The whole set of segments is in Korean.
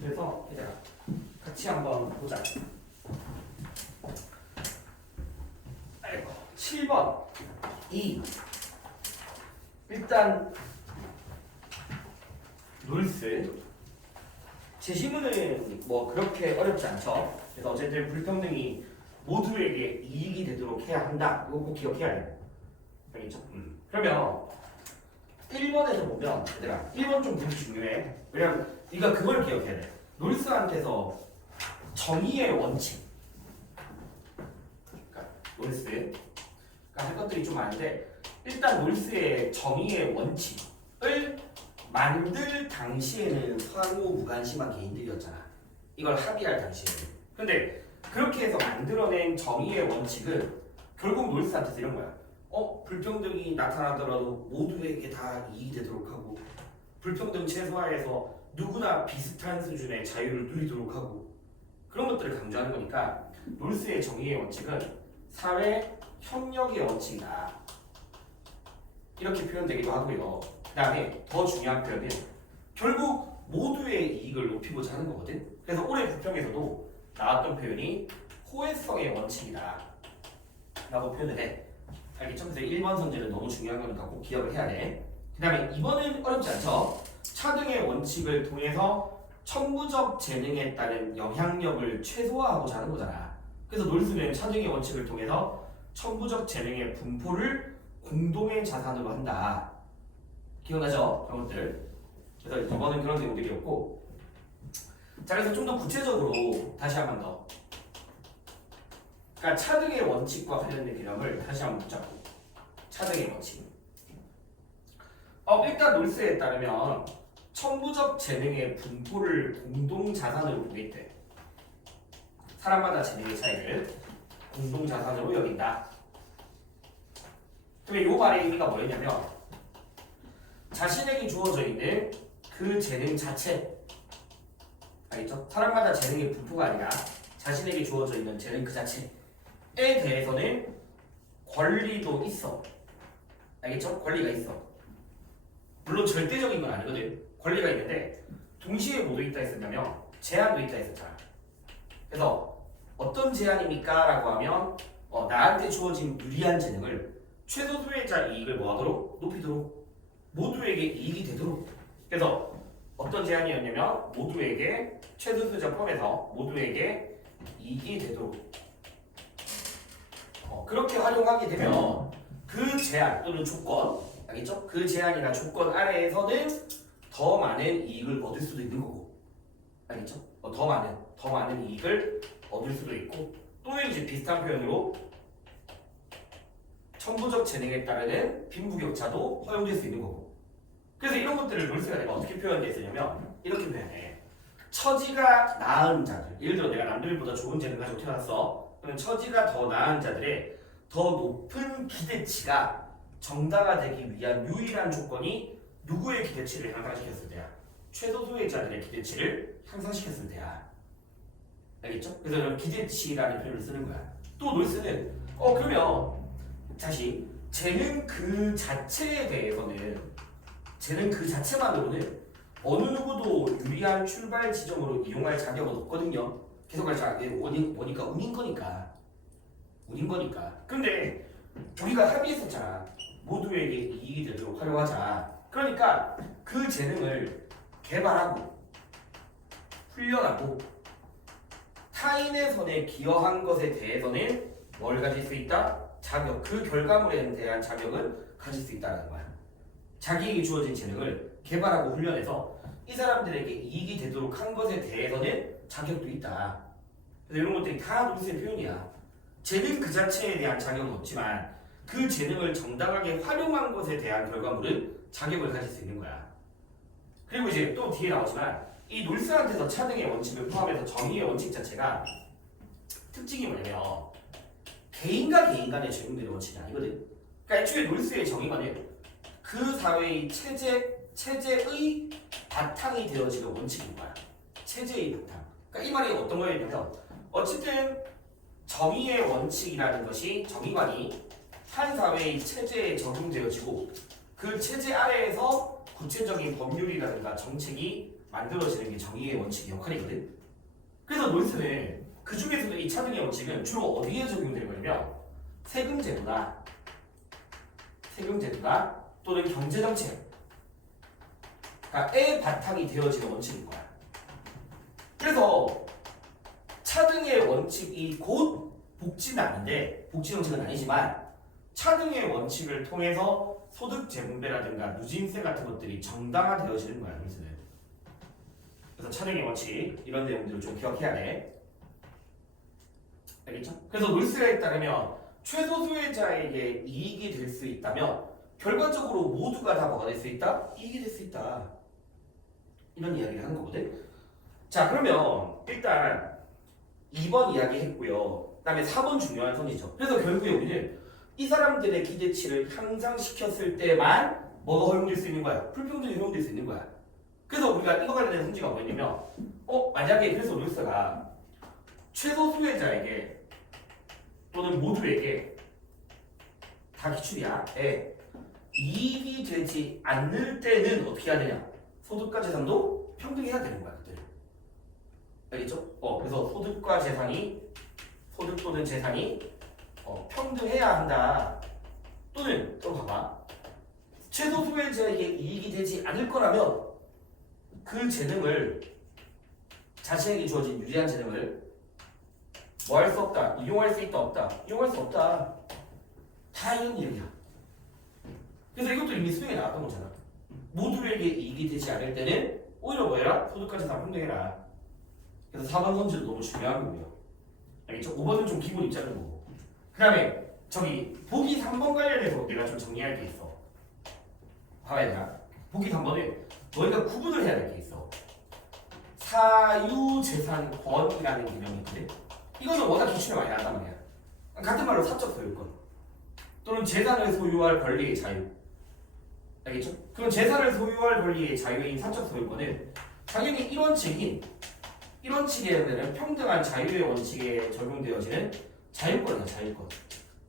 그래서 얘들아 같이 한번 보자. 아이고 7번 2 일단 놀스 제시문은 뭐 그렇게 어렵지 않죠. 그래서 어쨌든 불평등이 모두에게 이익이 되도록 해야 한다. 이거 꼭 기억해야 돼. 알겠죠? 그러면 1번에서 보면 얘들아 1번 좀 되게 중요해. 왜냐면 네가 그걸 기억해야 돼. 놀스한테서 정의의 원칙 그러니까 놀스가 할 것들이 좀 많은데 일단 놀스의 정의의 원칙을 만들 당시에는 상호 무관심한 개인들이었잖아. 이걸 합의할 당시에는. 근데 그렇게 해서 만들어낸 정의의 원칙은 결국 놀스한테서 이런 거야. 불평등이 나타나더라도 모두에게 다 이익이 되도록 하고 불평등 최소화해서 누구나 비슷한 수준의 자유를 누리도록 하고 그런 것들을 강조하는 거니까 놀스의 정의의 원칙은 사회 협력의 원칙이다. 이렇게 표현되기도 하고요. 그 다음에 더 중요한 표현은 결국 모두의 이익을 높이고자 하는 거거든. 그래서 올해 부평에서도 나왔던 표현이 호혜성의 원칙이다 라고 표현을 해. 알겠죠? 그래서 1번 선제는 너무 중요한 거니까 꼭 기억을 해야 돼. 그 다음에 2번은 어렵지 않죠? 차등의 원칙을 통해서 천부적 재능에 따른 영향력을 최소화하고자 하는 거잖아. 그래서 놀스는 차등의 원칙을 통해서 천부적 재능의 분포를 공동의 자산으로 한다. 기억나죠? 그런 것들. 그래서 이번은 그런 내용들이었고, 자 그래서 좀 더 구체적으로 다시 한 번 더. 그러니까 차등의 원칙과 관련된 개념을 다시 한번 붙잡고. 차등의 원칙. 일단 놀스에 따르면 천부적 재능의 분포를 공동 자산으로 보겠대. 사람마다 재능의 차이를 공동 자산으로 여긴다. 그러면 이 말의 의미가 뭐였냐면 자신에게 주어져 있는 그 재능 자체, 알겠죠? 사람마다 재능의 분포가 아니라 자신에게 주어져 있는 재능 그 자체에 대해서는 권리도 있어. 알겠죠? 권리가 있어. 물론 절대적인 건 아니거든. 권리가 있는데 동시에 뭐도 있다 했었냐면 제한도 있다 했었잖아. 그래서 어떤 제한입니까? 라고 하면 나한테 주어진 유리한 재능을 최소수의 이익을 뭐하도록? 높이도록 모두에게 이익이 되도록. 그래서 어떤 제한이었냐면 모두에게 최소수자 포함해서 모두에게 이익이 되도록 그렇게 활용하게 되면 그 제한 또는 조건 알겠죠? 그 제한이나 조건 아래에서는 더 많은 이익을 얻을 수도 있는 거고 알겠죠? 더 많은 이익을 얻을 수도 있고 또는 이제 비슷한 표현으로 천부적 재능에 따르는 빈부격차도 허용될 수 있는 거고. 그래서 이런 것들을 놀스가 내가 어떻게 표현되어 있었냐면 이렇게 표현해. 처지가 나은 자들, 예를 들어 내가 남들보다 좋은 재능 가지고 태어났어. 그러면 처지가 더 나은 자들의 더 높은 기대치가 정당화되기 위한 유일한 조건이 누구의 기대치를 향상시켰을 때야? 최소수의자들의 기대치를 향상시켰을 때야. 알겠죠? 그래서 이런 기대치라는 표현을 쓰는 거야. 또 놀스는 그러면 다시 재능 그 자체에 대해서는 재능 그 자체만으로는 어느 누구도 유리한 출발 지점으로 이용할 자격은 없거든요. 계속 가자. 뭐니까 운인 거니까. 근데 우리가 합의했었잖아. 모두에게 이익이 되도록 활용하자. 그러니까 그 재능을 개발하고 훈련하고 타인의 선에 기여한 것에 대해서는 뭘 가질 수 있다? 자격, 그 결과물에 대한 자격은 가질 수 있다는 거야. 자기에게 주어진 재능을 개발하고 훈련해서 이 사람들에게 이익이 되도록 한 것에 대해서는 자격도 있다. 그래서 이런 것들이 다 놀스의 표현이야. 재능 그 자체에 대한 자격은 없지만 그 재능을 정당하게 활용한 것에 대한 결과물은 자격을 가질 수 있는 거야. 그리고 이제 또 뒤에 나오지만 이 놀스한테서 차등의 원칙을 포함해서 정의의 원칙 자체가 특징이 뭐냐면 개인과 개인 간의 적용되는 원칙이 아니거든. 그러니까 애초에 놀스의 정의관은 그 사회의 체제의 바탕이 되어지는 원칙인 거야. 체제의 바탕. 그러니까 이 말이 어떤 거였냐면 어쨌든 정의의 원칙이라는 것이 정의관이 한 사회의 체제에 적용되어지고 그 체제 아래에서 구체적인 법률이라든가 정책이 만들어지는 게 정의의 원칙의 역할이거든. 그래서 놀스는 그 중에서도 이 차등의 원칙은 주로 어디에 적용되는 거냐면 세금제도나 또는 경제정책에 바탕이 되어지는 원칙인 거야. 그래서 차등의 원칙이 곧 복지는 아닌데 복지 정책은 아니지만 차등의 원칙을 통해서 소득 재분배라든가 누진세 같은 것들이 정당화되어지는 거야. 놀스는. 그래서 차등의 원칙 이런 내용들을 좀 기억해야 돼. 알겠죠? 그래서 놀스에 따르면 최소 수혜자에게 이익이 될 수 있다면 결과적으로 모두가 다 뭐가 될 수 있다? 이익이 될 수 있다. 이런 이야기를 하는 거거든. 자, 그러면 일단 2번 이야기 했고요. 그 다음에 4번 중요한 선이죠. 그래서 결국에 우리는 이 사람들의 기대치를 향상시켰을 때만 뭐가 허용될 수 있는 거야? 불평등이 허용될 수 있는 거야. 그래서 우리가 이거 관련된 문제가 뭐였냐면 만약에 그래서 놀스가 최소 수혜자에게 또는 모두에게 다 기출이야. 이익이 되지 않을 때는 어떻게 해야 되냐? 소득과 재산도 평등해야 되는 거야. 그때. 알겠죠? 그래서 소득 또는 재산이 평등해야 한다. 또는 또 봐봐. 최소 수혜자에게 이익이 되지 않을 거라면 그 재능을 자신에게 주어진 유리한 재능을 뭐 할 수 없다. 이용할 수 있다 없다. 이용할 수 없다. 다 이런 얘기야. 그래서 이것도 이미 수능에 나왔던 거잖아. 모두에게 이익이 되지 않을 때는 오히려 뭐 해라? 소득과 재산 평등해라. 그래서 4번 선지도 너무 중요한 거고요. 알겠죠? 5번은 좀 기본 입장인 거고. 그 다음에 저기 보기 3번 관련해서 내가 좀 정리할 게 있어. 봐봐야 되나? 보기 3번은 너희가 구분을 해야 될 게 있어. 사유재산권이라는 개념이 있거든. 이거는 워낙 기출에 많이 나왔단 말이야. 같은 말로 사적 소유권 또는 재산을 소유할 권리의 자유. 알겠죠? 그럼 재산을 소유할 권리의 자유인 사적 소유권은 당연히 이런 칙에는 평등한 자유의 원칙에 적용되어지는 자유권이야. 자유권.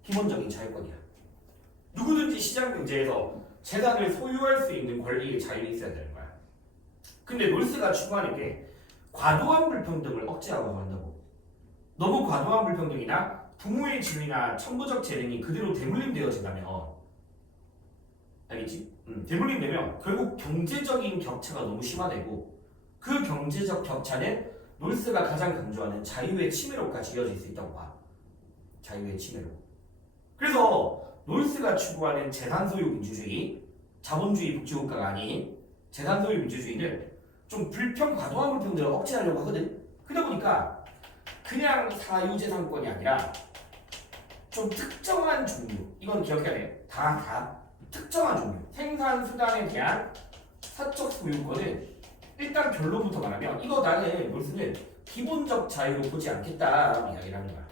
기본적인 자유권이야. 누구든지 시장 경제에서 재산을 소유할 수 있는 권리의 자유가 있어야 되는 거야. 근데 놀스가 추구하는 게 과도한 불평등을 억제하고 한다고. 너무 과도한 불평등이나 부모의 지위나 천부적 재능이 그대로 대물림되어진다면 알겠지? 대물림되면 결국 경제적인 격차가 너무 심화되고 그 경제적 격차는 놀스가 가장 강조하는 자유의 침해로까지 이어질 수 있다고 봐. 자유의 침해로. 그래서 놀스가 추구하는 재산소유 민주주의, 자본주의 복지국가가 아닌 재산소유 민주주의는 좀 과도한 불평등을 억제하려고 하거든. 그러다 보니까 그냥 사유재산권이 아니라 좀 특정한 종류, 이건 기억해야 돼. 다 특정한 종류, 생산수단에 대한 사적 소유권은 일단 결론부터 말하면 이거 나는 놀스는 기본적 자유로 보지 않겠다라고 이야기를 하는 거야.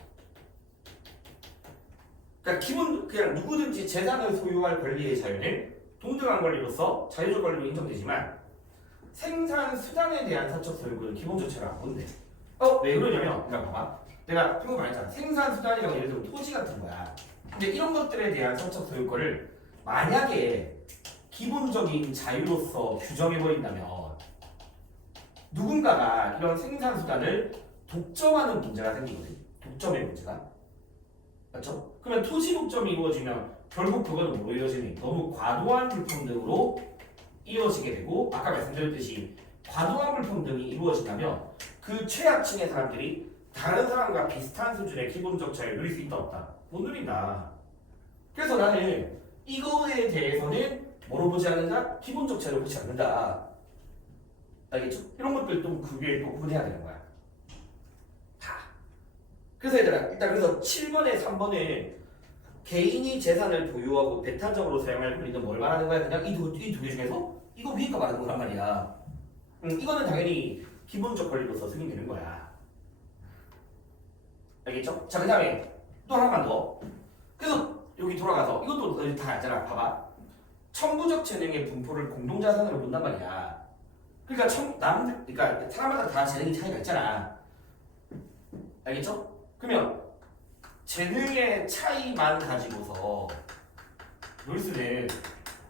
그러니까 그냥 누구든지 재산을 소유할 권리의 자유는 동등한 권리로서 자유적 권리로 인정되지만 생산수단에 대한 사적 소유권은 기본적 자유가 안 본대. 왜 그러냐면 그러니까 봐봐. 내가 방금 말했잖아. 생산수단이라고 예를 들면 토지 같은 거야. 근데 이런 것들에 대한 사적 소유권을 만약에 기본적인 자유로서 규정해버린다면 누군가가 이런 생산수단을 독점하는 문제가 생기거든. 독점의 문제가. 맞죠? 그러면 토지 독점이 이루어지면 결국 그거는 뭐로 이어지니? 너무 과도한 불평등으로 이어지게 되고 아까 말씀드렸듯이 과도한 불평등이 이루어진다면 그 최하층의 사람들이 다른 사람과 비슷한 수준의 기본적 자유를 누릴 수 있다 없다? 못 누린다. 그래서 나는 이거에 대해서는 뭐로 보지 않는다? 기본적 자유를 보지 않는다. 알겠죠? 이런 것들도 그게 또 구분해야 되는 거야. 다. 그래서 얘들아 일단 그래서 7번에 3번에 개인이 재산을 보유하고 배타적으로 사용할 권리는 뭘 말하는 거야? 그냥 이 두 개 중에서 이거 위에 거 말하는 거란 말이야. 이거는 당연히 기본적 권리로서 승인되는 거야. 알겠죠? 자, 그 다음에 또 하나만 더. 그래서 여기 돌아가서 이것도 너희 다 알잖아. 봐봐. 천부적 재능의 분포를 공동자산으로 본단 말이야. 그러니까 사람마다 다 재능이 차이가 있잖아. 알겠죠? 그러면 재능의 차이만 가지고서 놀스는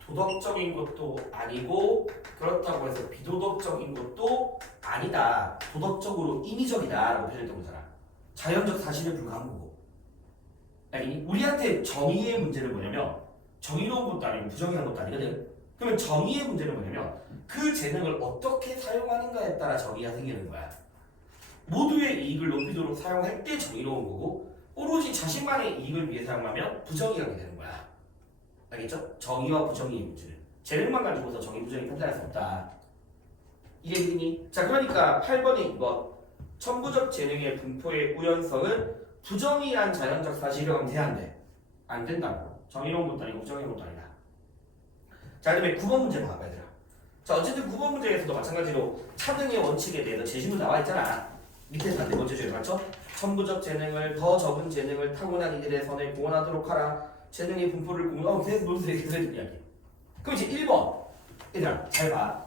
도덕적인 것도 아니고 그렇다고 해서 비도덕적인 것도 아니다. 도덕적으로 인위적이다라고 표현했던 거잖아. 자연적 사실에 불과한 거고. 아니 우리한테 정의의 문제는 뭐냐면 정의로운 것도 아니고 부정의한 것도 아니거든. 그러면 정의의 문제는 뭐냐면 그 재능을 어떻게 사용하는가에 따라 정의가 생기는 거야. 모두의 이익을 높이도록 사용할 때 정의로운 거고 오로지 자신만의 이익을 위해 사용하면 부정의하게 되는 거야. 알겠죠? 정의와 부정의의 문제는 재능만 가지고서 정의 부정의 판단할 수 없다. 이해되니? 자 그러니까 8번에 2번 천부적 재능의 분포의 우연성은 부정의한 자연적 사실이라고 돼안돼? 안 된다고. 정의로운 것도 아니고 부정의로운 것도 아니다. 자 그다음에 9번 문제 봐봐 얘들아. 자 어쨌든 9번 문제에서도 마찬가지로 차등의 원칙에 대해서 제시문 나와 있잖아. 밑에서 네 번째 주에 맞죠? 천부적 재능을 더 적은 재능을 타고난 이들의 선에 공헌하도록 하라. 재능의 분포를 계속 논술 이렇게 들어있는 이야기. 그럼 이제 1번 얘들아 잘 봐.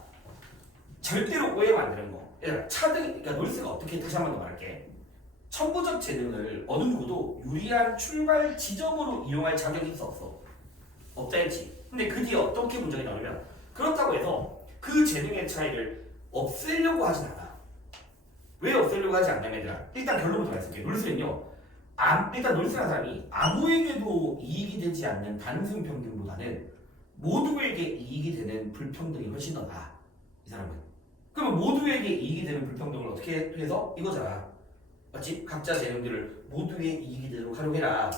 절대로 오해 만드는 거. 얘들아 차등 그러니까 놀스가 어떻게 다시 한 번 더 말할게. 천부적 재능을 어느 누구도 유리한 출발 지점으로 이용할 자격이 있어 없어? 없다 했지. 근데 그 뒤에 어떻게 문제가 나오냐면 그렇다고 해서 그 재능의 차이를 없애려고 하진 않아. 왜 없애려고 하지 않냐면 얘들아 일단 결론부터 말씀드릴게. 놀스는요 일단 놀스라는 사람이 아무에게도 이익이 되지 않는 단순 평등보다는 모두에게 이익이 되는 불평등이 훨씬 더 나아. 이 사람은. 그러면 모두에게 이익이 되는 불평등을 어떻게 해서 이거잖아. 맞지? 각자 재능들을 모두의 이익이 되도록 활용해라.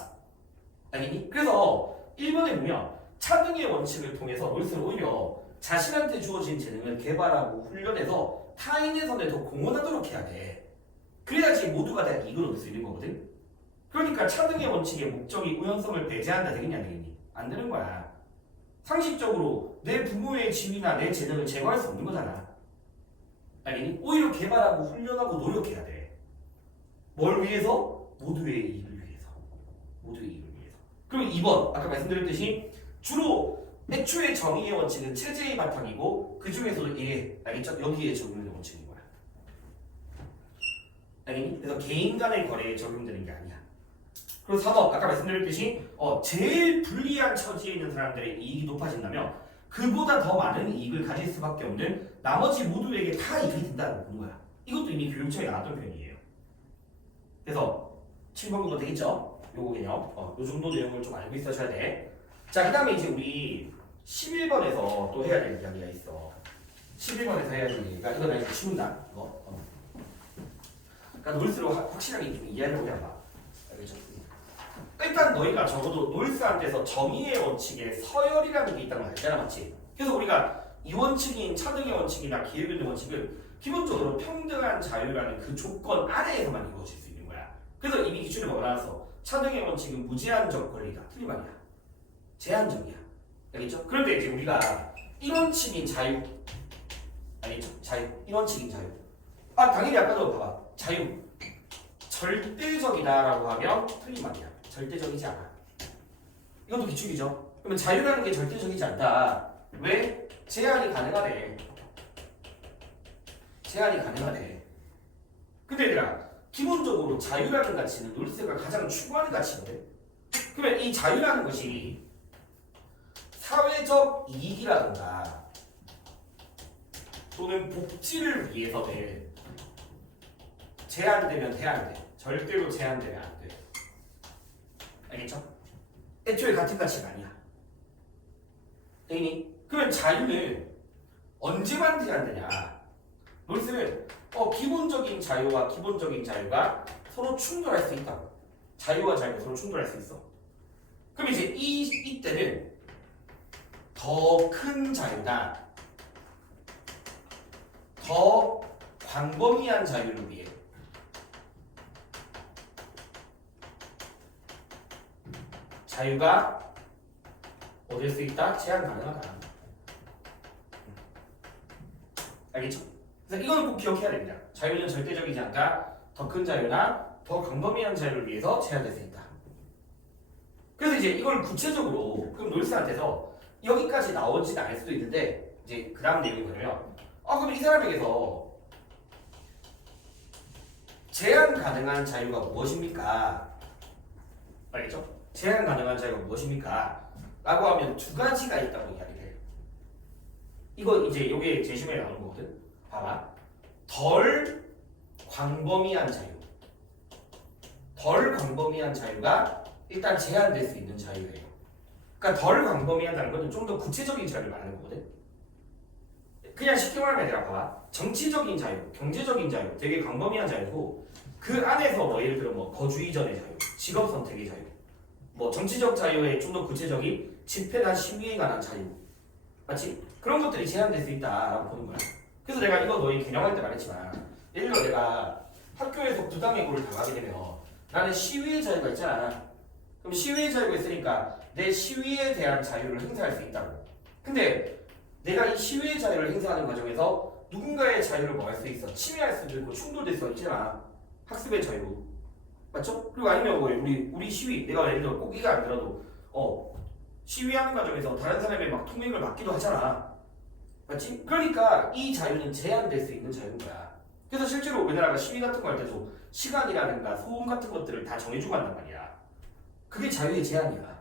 알겠니? 그래서 1번에 보면 차등의 원칙을 통해서 놀스는 오히려 자신한테 주어진 재능을 개발하고 훈련해서 타인의 선에 더 공헌하도록 해야 돼. 그래야지 모두가 다 이익을 얻을 수 있는 거거든. 그러니까 차등의 원칙의 목적이 우연성을 배제한다 되겠니 안 되겠니? 안 되는 거야. 상식적으로 내 부모의 지위나 내 재능을 제거할 수 없는 거잖아. 알겠니? 오히려 개발하고 훈련하고 노력해야 돼. 뭘 위해서? 모두의 이익을 위해서. 모두의 이익을 위해서. 그리고 2번 아까 말씀드렸듯이 주로 애초에 정의의 원칙은 체제의 바탕이고 그 중에서도 알겠죠? 여기에 적용되는 원칙인 거야. 알겠니? 그래서 개인 간의 거래에 적용되는 게 아니야. 그리고 3번 아까 말씀드렸듯이 제일 불리한 처지에 있는 사람들의 이익이 높아진다면 그보다 더 많은 이익을 가질 수밖에 없는 나머지 모두에게 다 이익이 된다고 보는 거야. 이것도 이미 교육청에 나왔던 표현이에요. 그래서 7번 그거 되겠죠? 요거 개념. 요 정도 내용을 좀 알고 있어줘야 돼. 자, 그 다음에 이제 우리 11번에서 또 해야 될 이야기가 있어. 11번에서 해야 될 이야기가 이거는 이제 치운다. 이거. 그러니까 놀스로 확실하게 좀 이해하려고 해봐. 알겠죠? 일단 너희가 적어도 놀스한테서 정의의 원칙에 서열이라는 게 있다는 거 알잖아, 맞지? 그래서 우리가 이 원칙인 차등의 원칙이나 기회균의 원칙은 기본적으로 평등한 자유라는 그 조건 아래에서만 이루어질 수 있는 거야. 그래서 이미 기출에 뭐가 나왔어? 차등의 원칙은 무제한적 권리다. 틀린 말이야. 제한적이야. 알겠죠? 그런데 이제 우리가 1원칙인 자유 알겠죠? 자유 1원칙인 자유 당연히 아까도 봐봐. 자유 절대적이다라고 하면 틀린 말이야. 절대적이지 않아. 이것도 기출이죠. 그러면 자유라는 게 절대적이지 않다. 왜? 제한이 가능하대. 제한이 가능하대. 근데 얘들아 기본적으로 자유라는 가치는 놀스가 가장 추구하는 가치거든. 그러면 이 자유라는 것이 사회적 이익이라든가 또는 복지를 위해서는 제한되면 돼야 안 돼. 절대로 제한되면 안 돼. 알겠죠? 애초에 같은 가치가 아니야. 되니? 그러면 자유는 언제만 제한되냐? 놀스는 기본적인 자유와 기본적인 자유가 서로 충돌할 수 있다고. 자유와 자유가 서로 충돌할 수 있어. 그럼 이제 이때는 더 큰 자유나 더 광범위한 자유를 위해 자유가 얻을 수 있다? 제한 가능하다. 알겠죠? 그래서 이거는 꼭 기억해야 됩니다. 자유는 절대적이지 않다. 더 큰 자유나 더 광범위한 자유를 위해서 제한될 수 있다. 그래서 이제 이걸 구체적으로 그럼 놀스한테서 여기까지 나오지는 않을 수도 있는데 이제 그 다음 내용이 뭐냐면 그럼 이 사람에게서 제한 가능한 자유가 무엇입니까? 알겠죠? 제한 가능한 자유가 무엇입니까? 라고 하면 두 가지가 있다고 이야기해. 이거 이제 요게 제시문에 나오는 거거든. 봐봐. 덜 광범위한 자유. 덜 광범위한 자유가 일단 제한될 수 있는 자유예요. 그러니까 덜 광범위하다는 것은 좀 더 구체적인 자유를 말하는 거거든. 그냥 쉽게 말하면 얘들아 봐봐. 정치적인 자유, 경제적인 자유, 되게 광범위한 자유고 그 안에서 뭐 예를 들어 뭐 거주 이전의 자유, 직업 선택의 자유, 뭐 정치적 자유에 좀 더 구체적인 집회나 시위에 관한 자유, 맞지? 그런 것들이 제한될 수 있다라고 보는 거야. 그래서 내가 이거 너희 개념할 때 말했지만 예를 들어 내가 학교에서 부당해고를 당하게 되면 나는 시위의 자유가 있잖아. 그럼 시위의 자유가 있으니까 내 시위에 대한 자유를 행사할 수 있다고. 근데 내가 이 시위의 자유를 행사하는 과정에서 누군가의 자유를 뭐 할 수 있어? 침해할 수도 있고 충돌될 수가 있잖아. 학습의 자유. 맞죠? 그리고 아니면 뭐 우리 시위, 내가 예를 들어 꼭 이게 아니더라도 시위하는 과정에서 다른 사람의 막 통행을 막기도 하잖아. 맞지? 그러니까 이 자유는 제한될 수 있는 자유인 거야. 그래서 실제로 우리나라가 시위 같은 거 할 때도 시간이라든가 소음 같은 것들을 다 정해주고 한단 말이야. 그게 자유의 제한이야.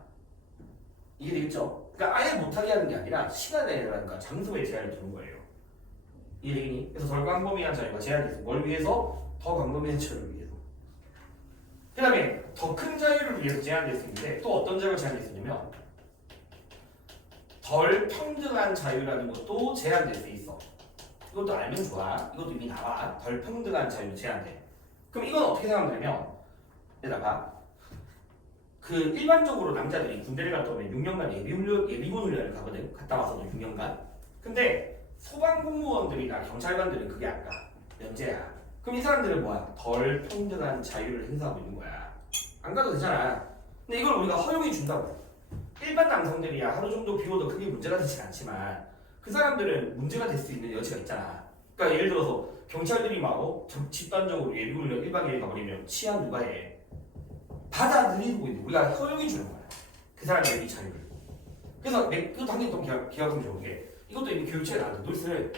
이해되겠죠? 그러니까 아예 못하게 하는 게 아니라 시간이라든가 장소에 제한을 두는 거예요. 이해되겠니? 그래서 덜 광범위한 자유가 제한이 있어. 뭘 위해서? 더 광범위한 자유를 위해서. 그 다음에 더 큰 자유를 위해서 제한될 수 있는데 또 어떤 자유가 제한될 수 있냐면 덜 평등한 자유라는 것도 제한될 수 있어. 이것도 알면 좋아. 이것도 이미 나와. 덜 평등한 자유 제한돼. 그럼 이건 어떻게 생각하냐면 얘들아 그 일반적으로 남자들이 군대를 갔다 오면 6년간 예비군 훈련을 가거든. 갔다 와서도 6년간. 근데 소방공무원들이나 경찰관들은 그게 안 가. 면제야. 그럼 이 사람들은 뭐야? 덜 평등한 자유를 행사하고 있는 거야. 안 가도 되잖아. 근데 이걸 우리가 허용해 준다고. 일반 남성들이야 하루 정도 비워도 크게 문제가 되진 않지만 그 사람들은 문제가 될 수 있는 여지가 있잖아. 그러니까 예를 들어서 경찰들이 막 집단적으로 예비군 훈련 1박 2일 가버리면 치안 누가 해? 받아들이고 있는 우리가 허용해 주는 거야. 그 사람들의 이 자유를. 그래서 그 당연히 또 기억하면 좋은 게 이것도 이미 교육책에 나왔는데 놀스를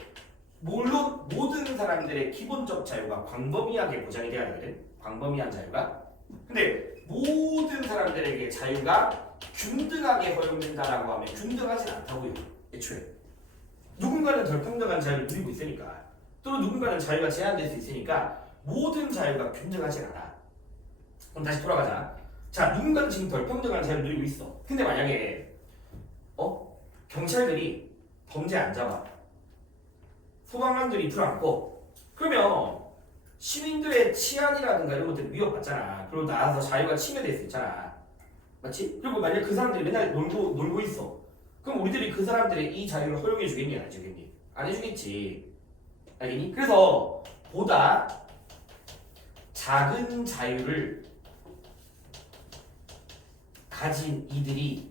물론 모든 사람들의 기본적 자유가 광범위하게 보장이 돼야 되거든. 광범위한 자유가. 근데 모든 사람들에게 자유가 균등하게 허용된다라고 하면 균등하진 않다고요. 애초에. 누군가는 덜 평등한 자유를 누리고 있으니까 또 누군가는 자유가 제한될 수 있으니까 모든 자유가 균등하진 않아. 그럼 다시 돌아가자. 자, 누군가는 지금 덜 평등한 자유를 누리고 있어. 근데 만약에 경찰들이 범죄 안 잡아. 소방관들이 불 안 꺼. 그러면 시민들의 치안이라든가 이런 것들이 위협받잖아. 그리고 나와서 자유가 침해될 수 있잖아. 맞지? 그리고 만약 그 사람들이 맨날 놀고 있어. 그럼 우리들이 그 사람들의 이 자유를 허용해 주겠니? 안 해주겠니? 안 해주겠지. 알겠니? 그래서 보다 작은 자유를 가진 이들이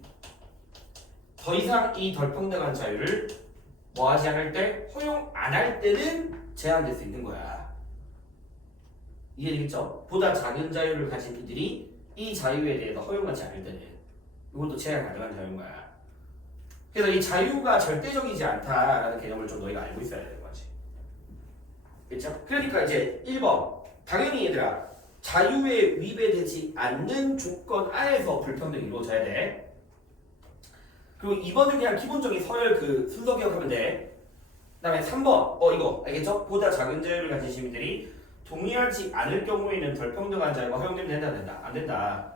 더 이상 이 덜 평등한 자유를 뭐 하지 않을 때 허용 안 할 때는 제한될 수 있는 거야. 이해되겠죠? 보다 작은 자유를 가진 이들이 이 자유에 대해서 허용하지 않을 때는 이것도 제한 가능한 자유인 거야. 그래서 이 자유가 절대적이지 않다라는 개념을 좀 너희가 알고 있어야 되는 거지. 그렇죠? 그러니까 이제 1번 당연히 얘들아 자유에 위배되지 않는 조건 안에서 불평등이 이루어져야 돼. 그리고 2번은 그냥 기본적인 서열 그 순서 기억하면 돼. 그 다음에 3번 이거 알겠죠? 보다 작은 자유를 가진 시민들이 동의하지 않을 경우에는 덜 평등한 자유가 허용되면 된다 안 된다? 안 된다.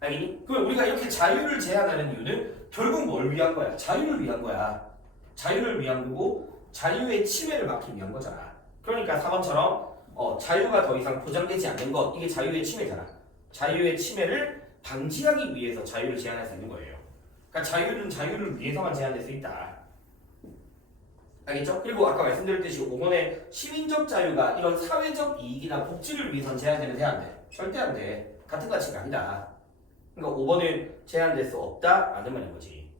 알겠니? 그럼 우리가 이렇게 자유를 제한하는 이유는 결국 뭘 위한 거야? 자유를 위한 거야. 자유를 위한 거고 자유의 침해를 막기 위한 거잖아. 그러니까 4번처럼 자유가 더 이상 보장되지 않는 것 이게 자유의 침해잖아. 자유의 침해를 방지하기 위해서 자유를 제한할 수 있는 거예요. 그러니까 자유는 자유를 위해서만 제한될 수 있다. 알겠죠? 그리고 아까 말씀드렸듯이 5번에 시민적 자유가 이런 사회적 이익이나 복지를 위해선 제한되면 돼 안 돼? 절대 안 돼. 같은 가치가 아니다. 그러니까 5번은 제한될 수 없다 라는 말인 거지.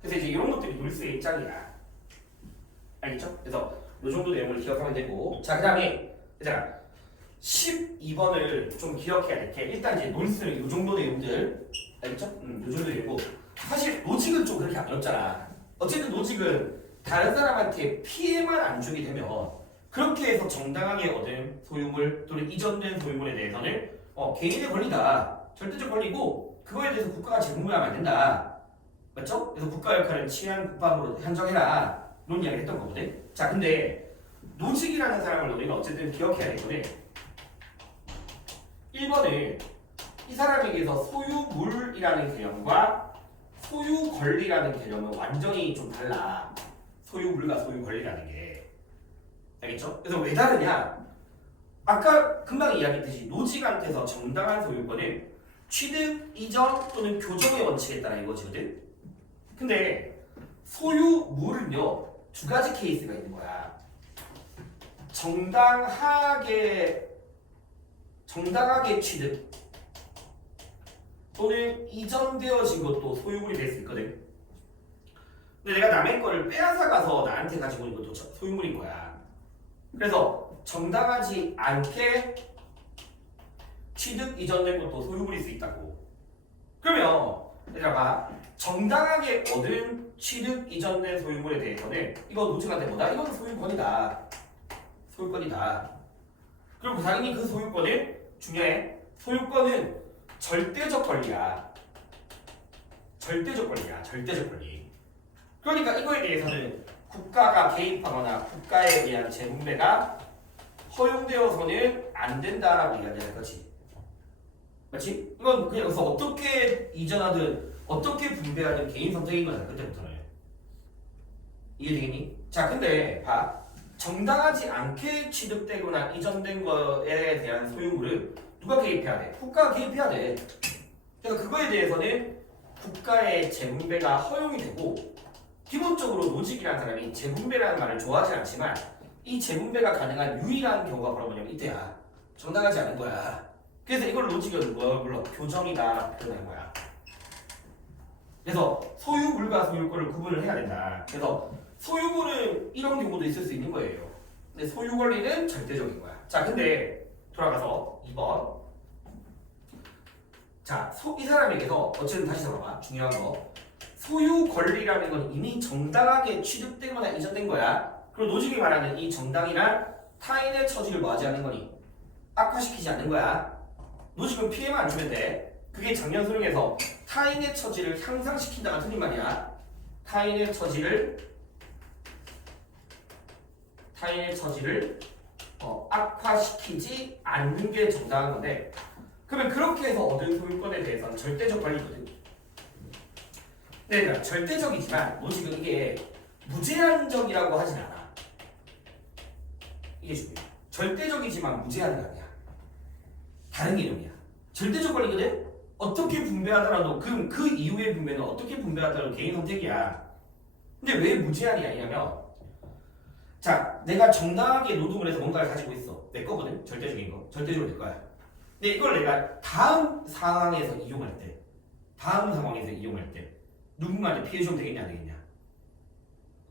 그래서 이제 이런 것들이 놀스의 입장이야. 알겠죠? 그래서 이 정도 내용을 기억하면 되고 자 그 다음에 얘들아 12번을 좀 기억해야 될 게 일단 이제 놀스는 이 정도 내용들 알겠죠? 이 정도 내용이고 사실 로직은 좀 그렇게 안 어렵잖아. 어쨌든 로직은 다른 사람한테 피해만 안 주게 되면 그렇게 해서 정당하게 얻은 소유물 또는 이전된 소유물에 대해서는 개인의 권리다. 절대적 권리고 그거에 대해서 국가가 재분배하면 안 된다. 맞죠? 그래서 국가 역할은 치안 국방으로 한정해라. 이런 이야기를 했던 거거든. 자, 근데 노직이라는 사람을 우리가 어쨌든 기억해야 되거든. 1번은 이 사람에게서 소유물이라는 개념과 소유 권리라는 개념은 완전히 좀 달라. 소유물과 소유 권리라는 게. 알겠죠? 그래서 왜 다르냐? 아까 금방 이야기했듯이 노직한테서 정당한 소유권은 취득, 이전 또는 교정의 원칙에 따라 이루어지거든. 근데 소유물은요, 두 가지 케이스가 있는 거야. 정당하게 취득 또는 이전되어진 것도 소유물이 될 수 있거든. 근데 내가 남의 거를 빼앗아 가서 나한테 가지고 있는 것도 소유물인 거야. 그래서 정당하지 않게 취득 이전된 것도 소유물일 수 있다고. 그러면 얘들아 봐. 정당하게 얻은 취득 이전된 소유물에 대해서는 이거 노직한테 뭐다? 이건 소유권이다. 소유권이다. 그리고 당연히 그 소유권은 중요해. 소유권은 절대적 권리야. 절대적 권리야. 절대적 권리. 그러니까 이거에 대해서는 국가가 개입하거나 국가에 대한 재분배가 허용되어서는 안 된다라고 이야기할 거지. 맞지? 이건 그냥 여기서 어떻게 이전하든 어떻게 분배하든 개인 선택인 거잖아. 그때부터는. 이해되겠니? 자, 근데 봐. 정당하지 않게 취득되거나 이전된 거에 대한 소유물은 누가 개입해야 돼? 국가가 개입해야 돼. 그래서 그거에 대해서는 국가의 재분배가 허용이 되고, 기본적으로 노직이라는 사람이 재분배라는 말을 좋아하지 않지만 이 재분배가 가능한 유일한 경우가 바로 뭐냐면 이때야. 정당하지 않은 거야. 그래서 이걸 노직은 뭘 불러? 교정이다 표현하는 거야. 그래서 소유물과 소유권을 구분을 해야 된다. 그래서 소유물은 이런 경우도 있을 수 있는 거예요. 근데 소유 권리는 절대적인 거야. 자, 근데 돌아가서 2번. 자, 이 사람에게서 어쨌든 다시 잡아봐. 중요한 거. 소유 권리라는 건 이미 정당하게 취득되거나 이전된 거야. 그리고 노직이 말하는 이 정당이란 타인의 처지를 뭐하지 않는 거니? 악화시키지 않는 거야. 노직은 피해만 안 주면 돼. 그게 작년 수능에서 타인의 처지를 향상시킨다가 틀린 말이야. 타인의 처지를 악화시키지 않는 게 정당한 건데, 그러면 그렇게 해서 얻은 소유권에 대해서는 절대적 권리거든. 네, 그러니까 절대적이지만 노직은 이게 무제한적이라고 하진 않아. 이게 중요해. 절대적이지만 무제한은 아니야. 다른 개념이야. 절대적 권리거든. 어떻게 분배하더라도 그 이후의 분배는 어떻게 분배하더라도 개인 선택이야. 근데 왜 무제한이 아니냐면, 자, 내가 정당하게 노동을 해서 뭔가를 가지고 있어. 내 거거든. 절대적인 거. 절대적으로 내 거야. 근데 이걸 내가 다음 상황에서 이용할 때 누군가한테 피해 주면 되겠냐 안 되겠냐?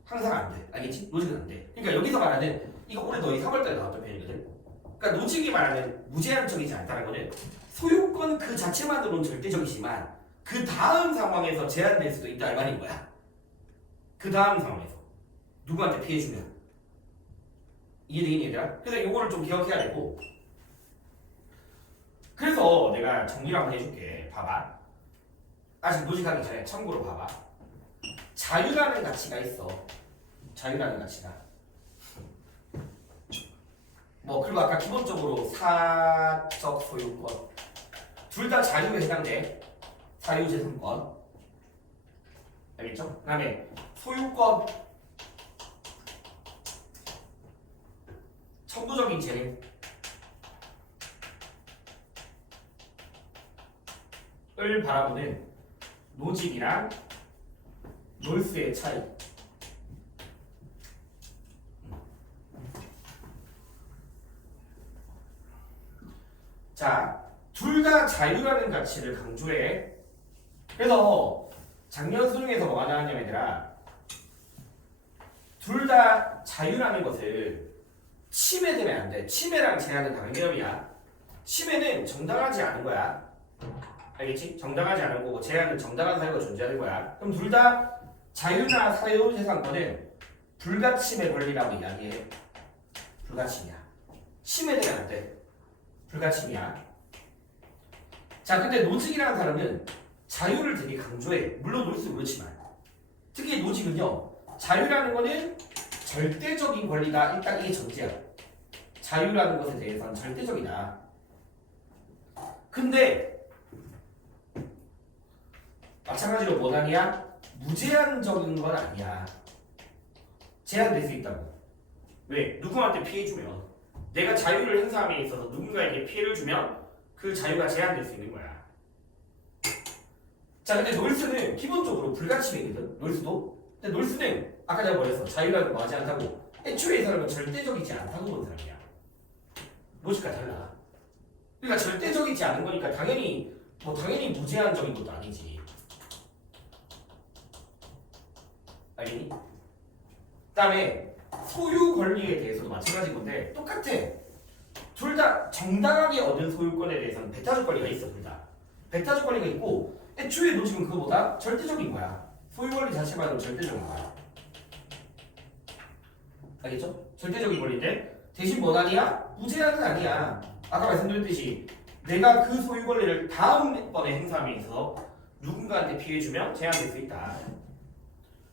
항상 안 돼. 알겠지? 노직은 안 돼. 그러니까 여기서 말하는 이거 올해 너희 3월달에 나왔던 표현이거든. 그러니까 노직이 말하는 무제한적이지 않다는 거는 소유권 그 자체만으로는 절대적이지만 그 다음 상황에서 제한될 수도 있다 이 말인 거야. 그 다음 상황에서 누구한테 피해 주면. 이해되겠니 얘들아? 그래서 이거를 좀 기억해야 되고, 그래서 내가 정리를 한번 해줄게. 봐봐. 아직 노직하기 전에 참고로 봐봐. 자유라는 가치가 있어. 자유라는 가치가. 뭐 그리고 아까 기본적으로 사적 소유권 둘 다 자유에 해당돼. 사유재산권. 알겠죠? 그 다음에 소유권 천부적인 재능을 바라보는 노직이랑 놀스의 차이. 자, 둘 다 자유라는 가치를 강조해. 그래서 작년 수능에서 뭐가 나왔냐면 얘들아, 둘 다 자유라는 것을 침해되면 안 돼. 침해랑 제한은 다른 개념이야. 침해는 정당하지 않은 거야. 알겠지? 정당하지 않은 거고 제한은 정당한 사유가 존재하는 거야. 그럼 둘 다 자유나 사유재산권은 불가침의 권리라고 이야기해. 불가침이야. 침해되면 안 돼. 불가침이야. 자, 근데 노직이라는 사람은 자유를 되게 강조해. 물론 놀수 그렇지만 특히 노직은요. 자유라는 거는 절대적인 권리다. 일단 이게 전제야. 자유라는 것에 대해서는 절대적이다. 근데 마찬가지로 원한이야 무제한적인 건 아니야. 제한될 수 있다고. 왜? 누구한테 피해 주면 내가 자유를 행사함에 있어서 누군가에게 피해를 주면 그 자유가 제한될 수 있는 거야. 자, 근데 놀수는 기본적으로 불가침이거든. 놀수도. 근데 놀수는 아까 내가 말했어. 자유라는 거 하지 않다고. 애초에 이 사람은 절대적이지 않다고 본 사람이야. 노직과 달라. 그러니까 절대적이지 않은 거니까 당연히 무제한적인 것도 아니지. 알겠니? 그다음에 소유 권리에 대해서도 마찬가지인 건데 똑같아. 둘 다 정당하게 얻은 소유권에 대해서는 배타적 권리가 있어. 둘 다 배타적 권리가 있고 애초에 노직은 그거보다 절대적인 거야. 소유 권리 자체만으로 절대적인 거야. 알겠죠? 절대적인 권리인데 대신 원한이야? 무제한은 아니야. 아까 말씀드렸듯이 내가 그 소유 권리를 다음번에 행사함에 있어서 누군가한테 피해 주면 제한될 수 있다.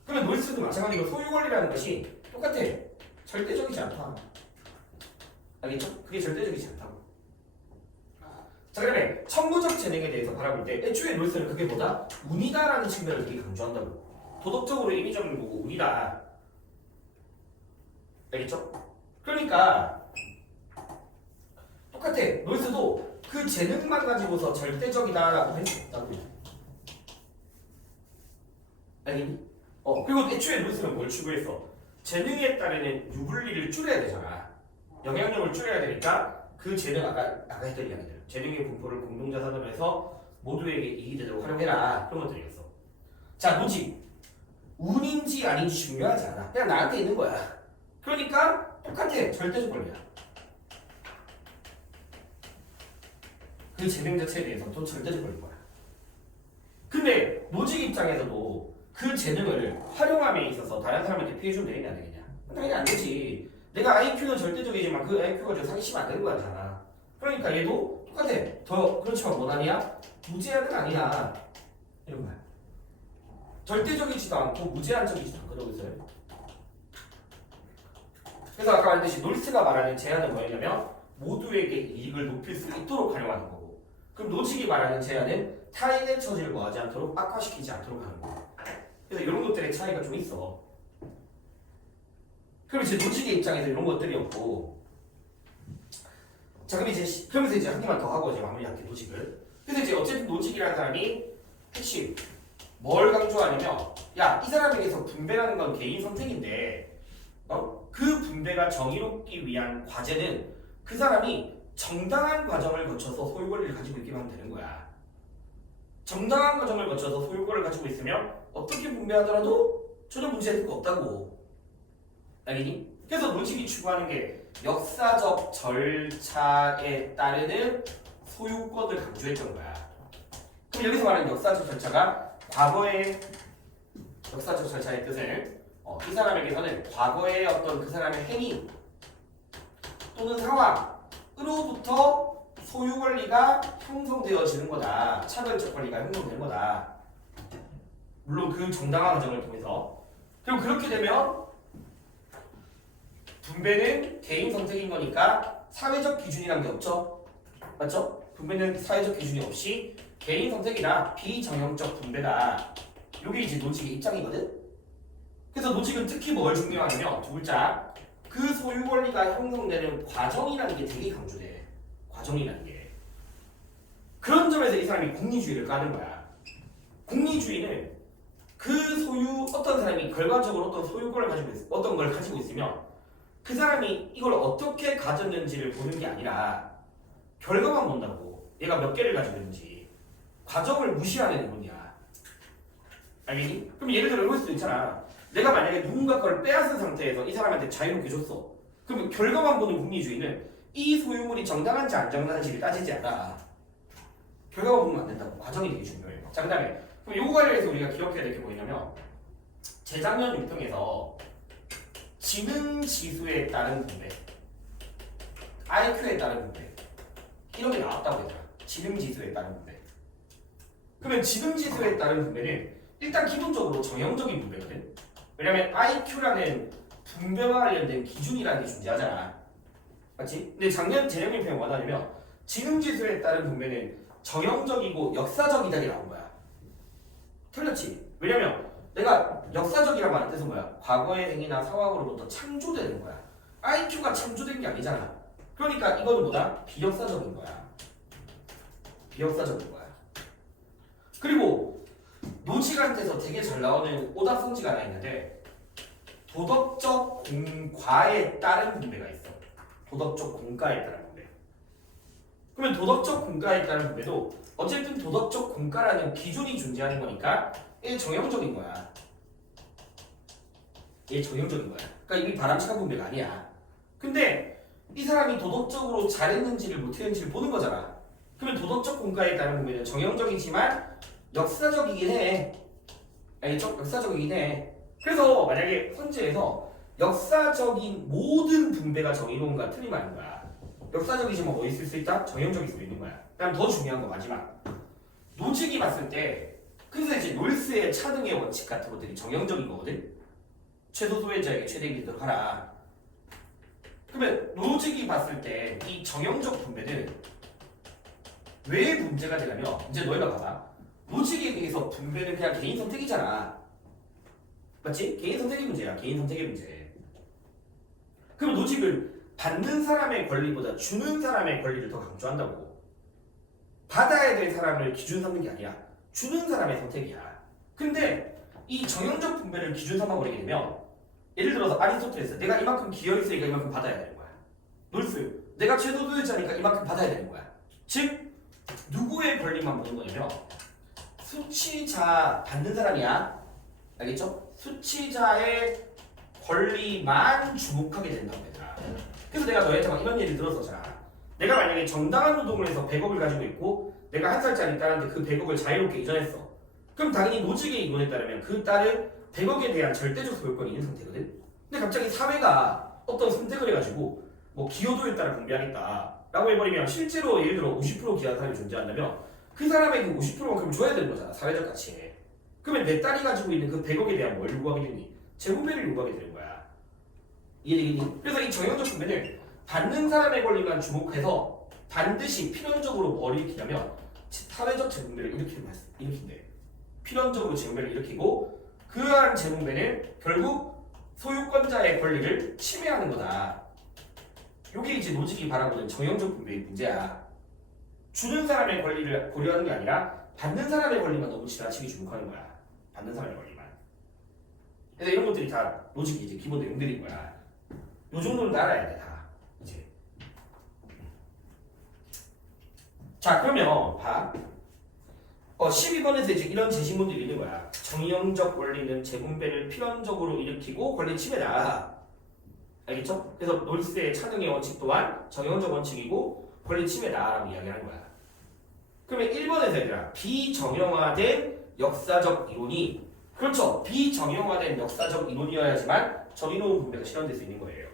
그러면 놀수도 마찬가지로 소유 권리라는 것이 똑같아. 절대적이지 않다. 알겠죠? 그게 절대적이지 않다고. 자, 그다음에 청구적 재능에 대해서 바라볼 때 애초에 놀수는 그게 뭐다? 운이다라는 측면을 되게 강조한다고. 도덕적으로 임의적인 거고 운이다. 알겠죠? 그러니까 똑같아. 놀수도 그 재능만 가지고서 절대적이다라고 할 수 없다고. 알겠니? 그리고 애초에 놀수는 뭘 추구했어? 재능에 따르는 유불리를 줄여야 되잖아. 영향력을 줄여야 되니까 그 재능 아까 했던 이야기들. 재능의 분포를 공동자산으로 해서 모두에게 이익이 되도록 활용해라. 그런 것들이었어. 자, 노직. 운인지 아닌지 중요하지 않아. 그냥 나한테 있는 거야. 그러니까 똑같아. 절대적 권리야. 그 재능 자체에 대해서 또 절대적 권리인 거야. 근데 노직 입장에서도 그 재능을 활용함에 있어서 다른 사람한테 피해 주면 되겠냐 안 되겠냐? 당연히 안 되지. 내가 IQ는 절대적이지만 그 IQ 가지고 사기치면 안 되는 거잖아. 그러니까 얘도 똑같아. 더 그렇지만 원한이야? 무제한은 아니야. 이런 거야. 절대적이지도 않고 무제한적이지도 않거든. 그래서 그래서 아까 말했듯이 놀스가 말하는 제한은 뭐였냐면 모두에게 이익을 높일 수 있도록 활용하는 거고, 그럼 노직이 말하는 제한은 타인의 처지를 뭐하지 않도록 악화시키지 않도록 하는 거고. 그래서 이런 것들의 차이가 좀 있어. 그럼 이제 노직의 입장에서 이런 것들이 없고, 자 그럼 이제 그러면서 이제 한 개만 더 하고 이제 마무리할게 노직을. 그래서 이제 어쨌든 노직이라는 사람이 핵심 뭘 강조하냐면, 야 이 사람에게서 분배라는 건 개인 선택인데, 그 분배가 정의롭기 위한 과제는 그 사람이 정당한 과정을 거쳐서 소유 권리를 가지고 있기만 하면 되는 거야. 정당한 과정을 거쳐서 소유 권리를 가지고 있으면 어떻게 분배하더라도 전혀 문제될 거 없다고. 알겠니? 그래서 노직이 추구하는 게 역사적 절차에 따르는 소유권을 강조했던 거야. 그럼 여기서 말하는 역사적 절차가 과거의 역사적 절차의 뜻은 이 사람에게서는 과거의 어떤 그 사람의 행위 또는 상황으로부터 소유 권리가 형성되어지는 거다. 차별적 권리가 형성되는 거다. 물론 그 정당한 과정을 통해서. 그럼 그렇게 되면 분배는 개인 선택인 거니까 사회적 기준이란 게 없죠. 맞죠? 분배는 사회적 기준이 없이 개인 선택이다. 비정형적 분배다. 이게 이제 노직의 입장이거든. 그래서 노직은 특히 뭘 중요하냐면 두 글자, 그 소유 권리가 형성되는 과정이라는 게 되게 강조돼. 과정이라는 게. 그런 점에서 이 사람이 공리주의를 까는 거야. 공리주의는 그 소유, 어떤 사람이 결과적으로 어떤 소유권을 가지고 어떤 걸 가지고 있으면 그 사람이 이걸 어떻게 가졌는지를 보는 게 아니라 결과만 본다고. 얘가 몇 개를 가지고 있는지. 과정을 무시하는 이론이야. 알겠니? 그럼 예를 들어 이럴 수도 있잖아. 내가 만약에 누군가 걸 빼앗은 상태에서 이 사람한테 자유롭게 줬어. 그럼 결과만 보는 공리주의는 이 소유물이 정당한지 안 정당한지를 따지지 않아. 결과만 보면 안 된다고. 과정이 되게 중요해요. 자, 그 다음에 그럼 요거 관련해서 우리가 기억해야 될 게 뭐냐면, 재작년 유평에서 지능지수에 따른 분배, IQ에 따른 분배, 이런 게 나왔다고 했잖아. 지능지수에 따른 분배. 그러면 지능지수에 따른 분배는 일단 기본적으로 정형적인 분배거든. 왜냐면 IQ라는 분배와 관련된 기준이라는 게 존재하잖아. 맞지? 근데 작년 재령님 표현 뭐냐면 지능지수에 따른 분배는 정형적이고 역사적이다게 나온 거야. 틀렸지? 왜냐면 내가 역사적이란 말은 뜻은 뭐야? 과거의 행위나 상황으로부터 창조되는 거야. IQ가 창조된 게 아니잖아. 그러니까 이거는 뭐다? 비역사적인 거야. 비역사적인 거야. 그리고 노직한테서 되게 잘 나오는 오답성지가 하나 있는데 도덕적 공과에 따른 분배가 있어. 도덕적 공과에 따른 분배. 그러면 도덕적 공과에 따른 분배도 어쨌든 도덕적 공과라는 기준이 존재하는 거니까 이게 정형적인 거야. 이게 정형적인 거야. 그러니까 이게 바람직한 분배가 아니야. 근데 이 사람이 도덕적으로 잘했는지를 못했는지를 보는 거잖아. 그러면 도덕적 공과에 따른 분배는 정형적이지만 역사적이긴 해. 알겠죠? 역사적이긴 해. 그래서 만약에 헌재에서 역사적인 모든 분배가 정의로운가 틀리면 거야. 역사적이지만 뭐 있을 수 있다? 정형적일 수도 있는 거야. 그다음 더 중요한 거 마지막. 노직이 봤을 때 그래서 이제 롤스의 차등의 원칙 같은 것들이 정형적인 거거든. 최소 소외자에게 최대 기도록 하라. 그러면 노직이 봤을 때 이 정형적 분배는 왜 문제가 되냐면 이제 너희가 봐봐. 노직에 대해서 분배는 그냥 개인 선택이잖아. 맞지? 개인 선택의 문제야. 개인 선택의 문제. 그럼 노직을 받는 사람의 권리보다 주는 사람의 권리를 더 강조한다고. 받아야 될 사람을 기준 삼는 게 아니야. 주는 사람의 선택이야. 근데 이 정형적 분배를 기준 삼아버리게 되면 예를 들어서 아리스토텔레스 내가 이만큼 기여했으니까 이만큼 받아야 되는 거야. 놀스 내가 최소소유자니까 이만큼 받아야 되는 거야. 즉 누구의 권리만 보는 거냐면 수치자 받는 사람이야. 알겠죠? 수치자의 권리만 주목하게 된다고 얘들아. 그래서 내가 너희한테 막 이런 예를 들었었잖아. 내가 만약에 정당한 노동을 해서 100억을 가지고 있고 내가 한 살짜리 딸한테 그 100억을 자유롭게 이전했어. 그럼 당연히 노직의 이론에 따르면 그 딸은 100억에 대한 절대적 소유권이 있는 상태거든. 근데 갑자기 사회가 어떤 선택을 해가지고 뭐 기여도에 따라 분배하겠다 라고 해버리면 실제로 예를 들어 50% 기여한 사람이 존재한다면 그 사람에게 50%만큼 줘야 되는 거잖아. 사회적 가치에. 그러면 내 딸이 가지고 있는 그 100억에 대한 뭘 요구하게 되니? 재분배를 요구하게 되는 거야. 이해되겠니? 그래서 이 정형적 분배는 받는 사람의 권리만 주목해서 반드시 필연적으로 뭘 일으키냐면 사회적 재분배를 일으킨대. 필연적으로 재분배를 일으키고 그러한 재분배는 결국 소유권자의 권리를 침해하는 거다. 이게 이제 노직이 바라보는 정형적 분배의 문제야. 주는 사람의 권리를 고려하는 게 아니라 받는 사람의 권리만 너무 지나치게 주목하는 거야. 받는 사람의 권리만. 그래서 이런 것들이 다 노직이 이제 기본 내용들인 거야. 요 정도는 알아야 돼 다. 이제. 자 그러면 봐. 12번에서 이제 이런 제시문들이 있는 거야. 정형적 원리는 재분배를 필연적으로 일으키고 권리 침해다. 알겠죠? 그래서 놀스의 차등의 원칙 또한 정형적 원칙이고 권리 침해다라고 이야기하는 거야. 그러면 1번에서 얘들아 비정형화된 역사적 이론이 그렇죠. 비정형화된 역사적 이론이어야지만 정의로운 분배가 실현될 수 있는 거예요.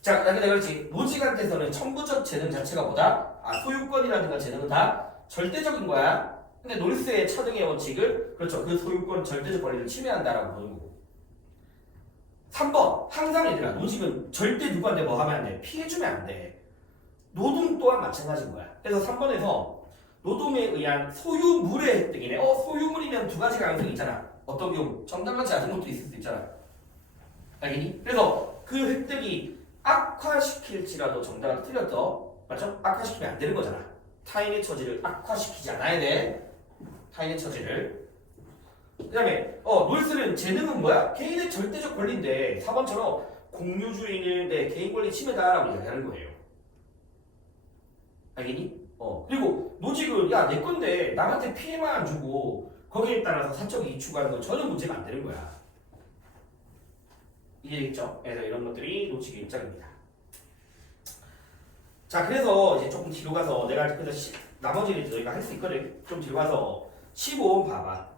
자, 내가 그렇지. 노직한테서는 천부적 재능 자체가 뭐다? 소유권이라든가 재능은 다 절대적인 거야. 근데 놀스의 차등의 원칙을 그렇죠. 그 소유권 절대적 권리를 침해한다라고 보는 거고. 3번 항상 얘들아 노직은 절대 누구한테 뭐 하면 안 돼. 피해주면 안 돼. 노동 또한 마찬가지인 거야. 그래서 3번에서 노동에 의한 소유물의 획득이네. 소유물이면 두 가지 가능성이 있잖아. 어떤 경우 정당하지 않은 것도 있을 수 있잖아. 알겠니? 그래서 그 획득이 악화시킬지라도 정당하게 틀렸죠. 맞죠? 악화시키면 안 되는 거잖아. 타인의 처지를 악화시키지 않아야 돼. 타인의 처지를. 그 다음에 놀스는 재능은 뭐야? 개인의 절대적 권리인데 4번처럼 공유주의는 내 개인 권리 침해다라고 이야기하는 거예요. 알겠니? 그리고 노직은 야 내 건데 남한테 피해만 안 주고 거기에 따라서 사적 이익 추구하는 건 전혀 문제가 안 되는 거야. 이해되겠죠? 그래서 이런 것들이 노직의 입장입니다. 자 그래서 이제 조금 뒤로 가서 내가 그래서 나머지는 저희가 할 수 있거든. 좀 뒤로 가서 15번 봐봐.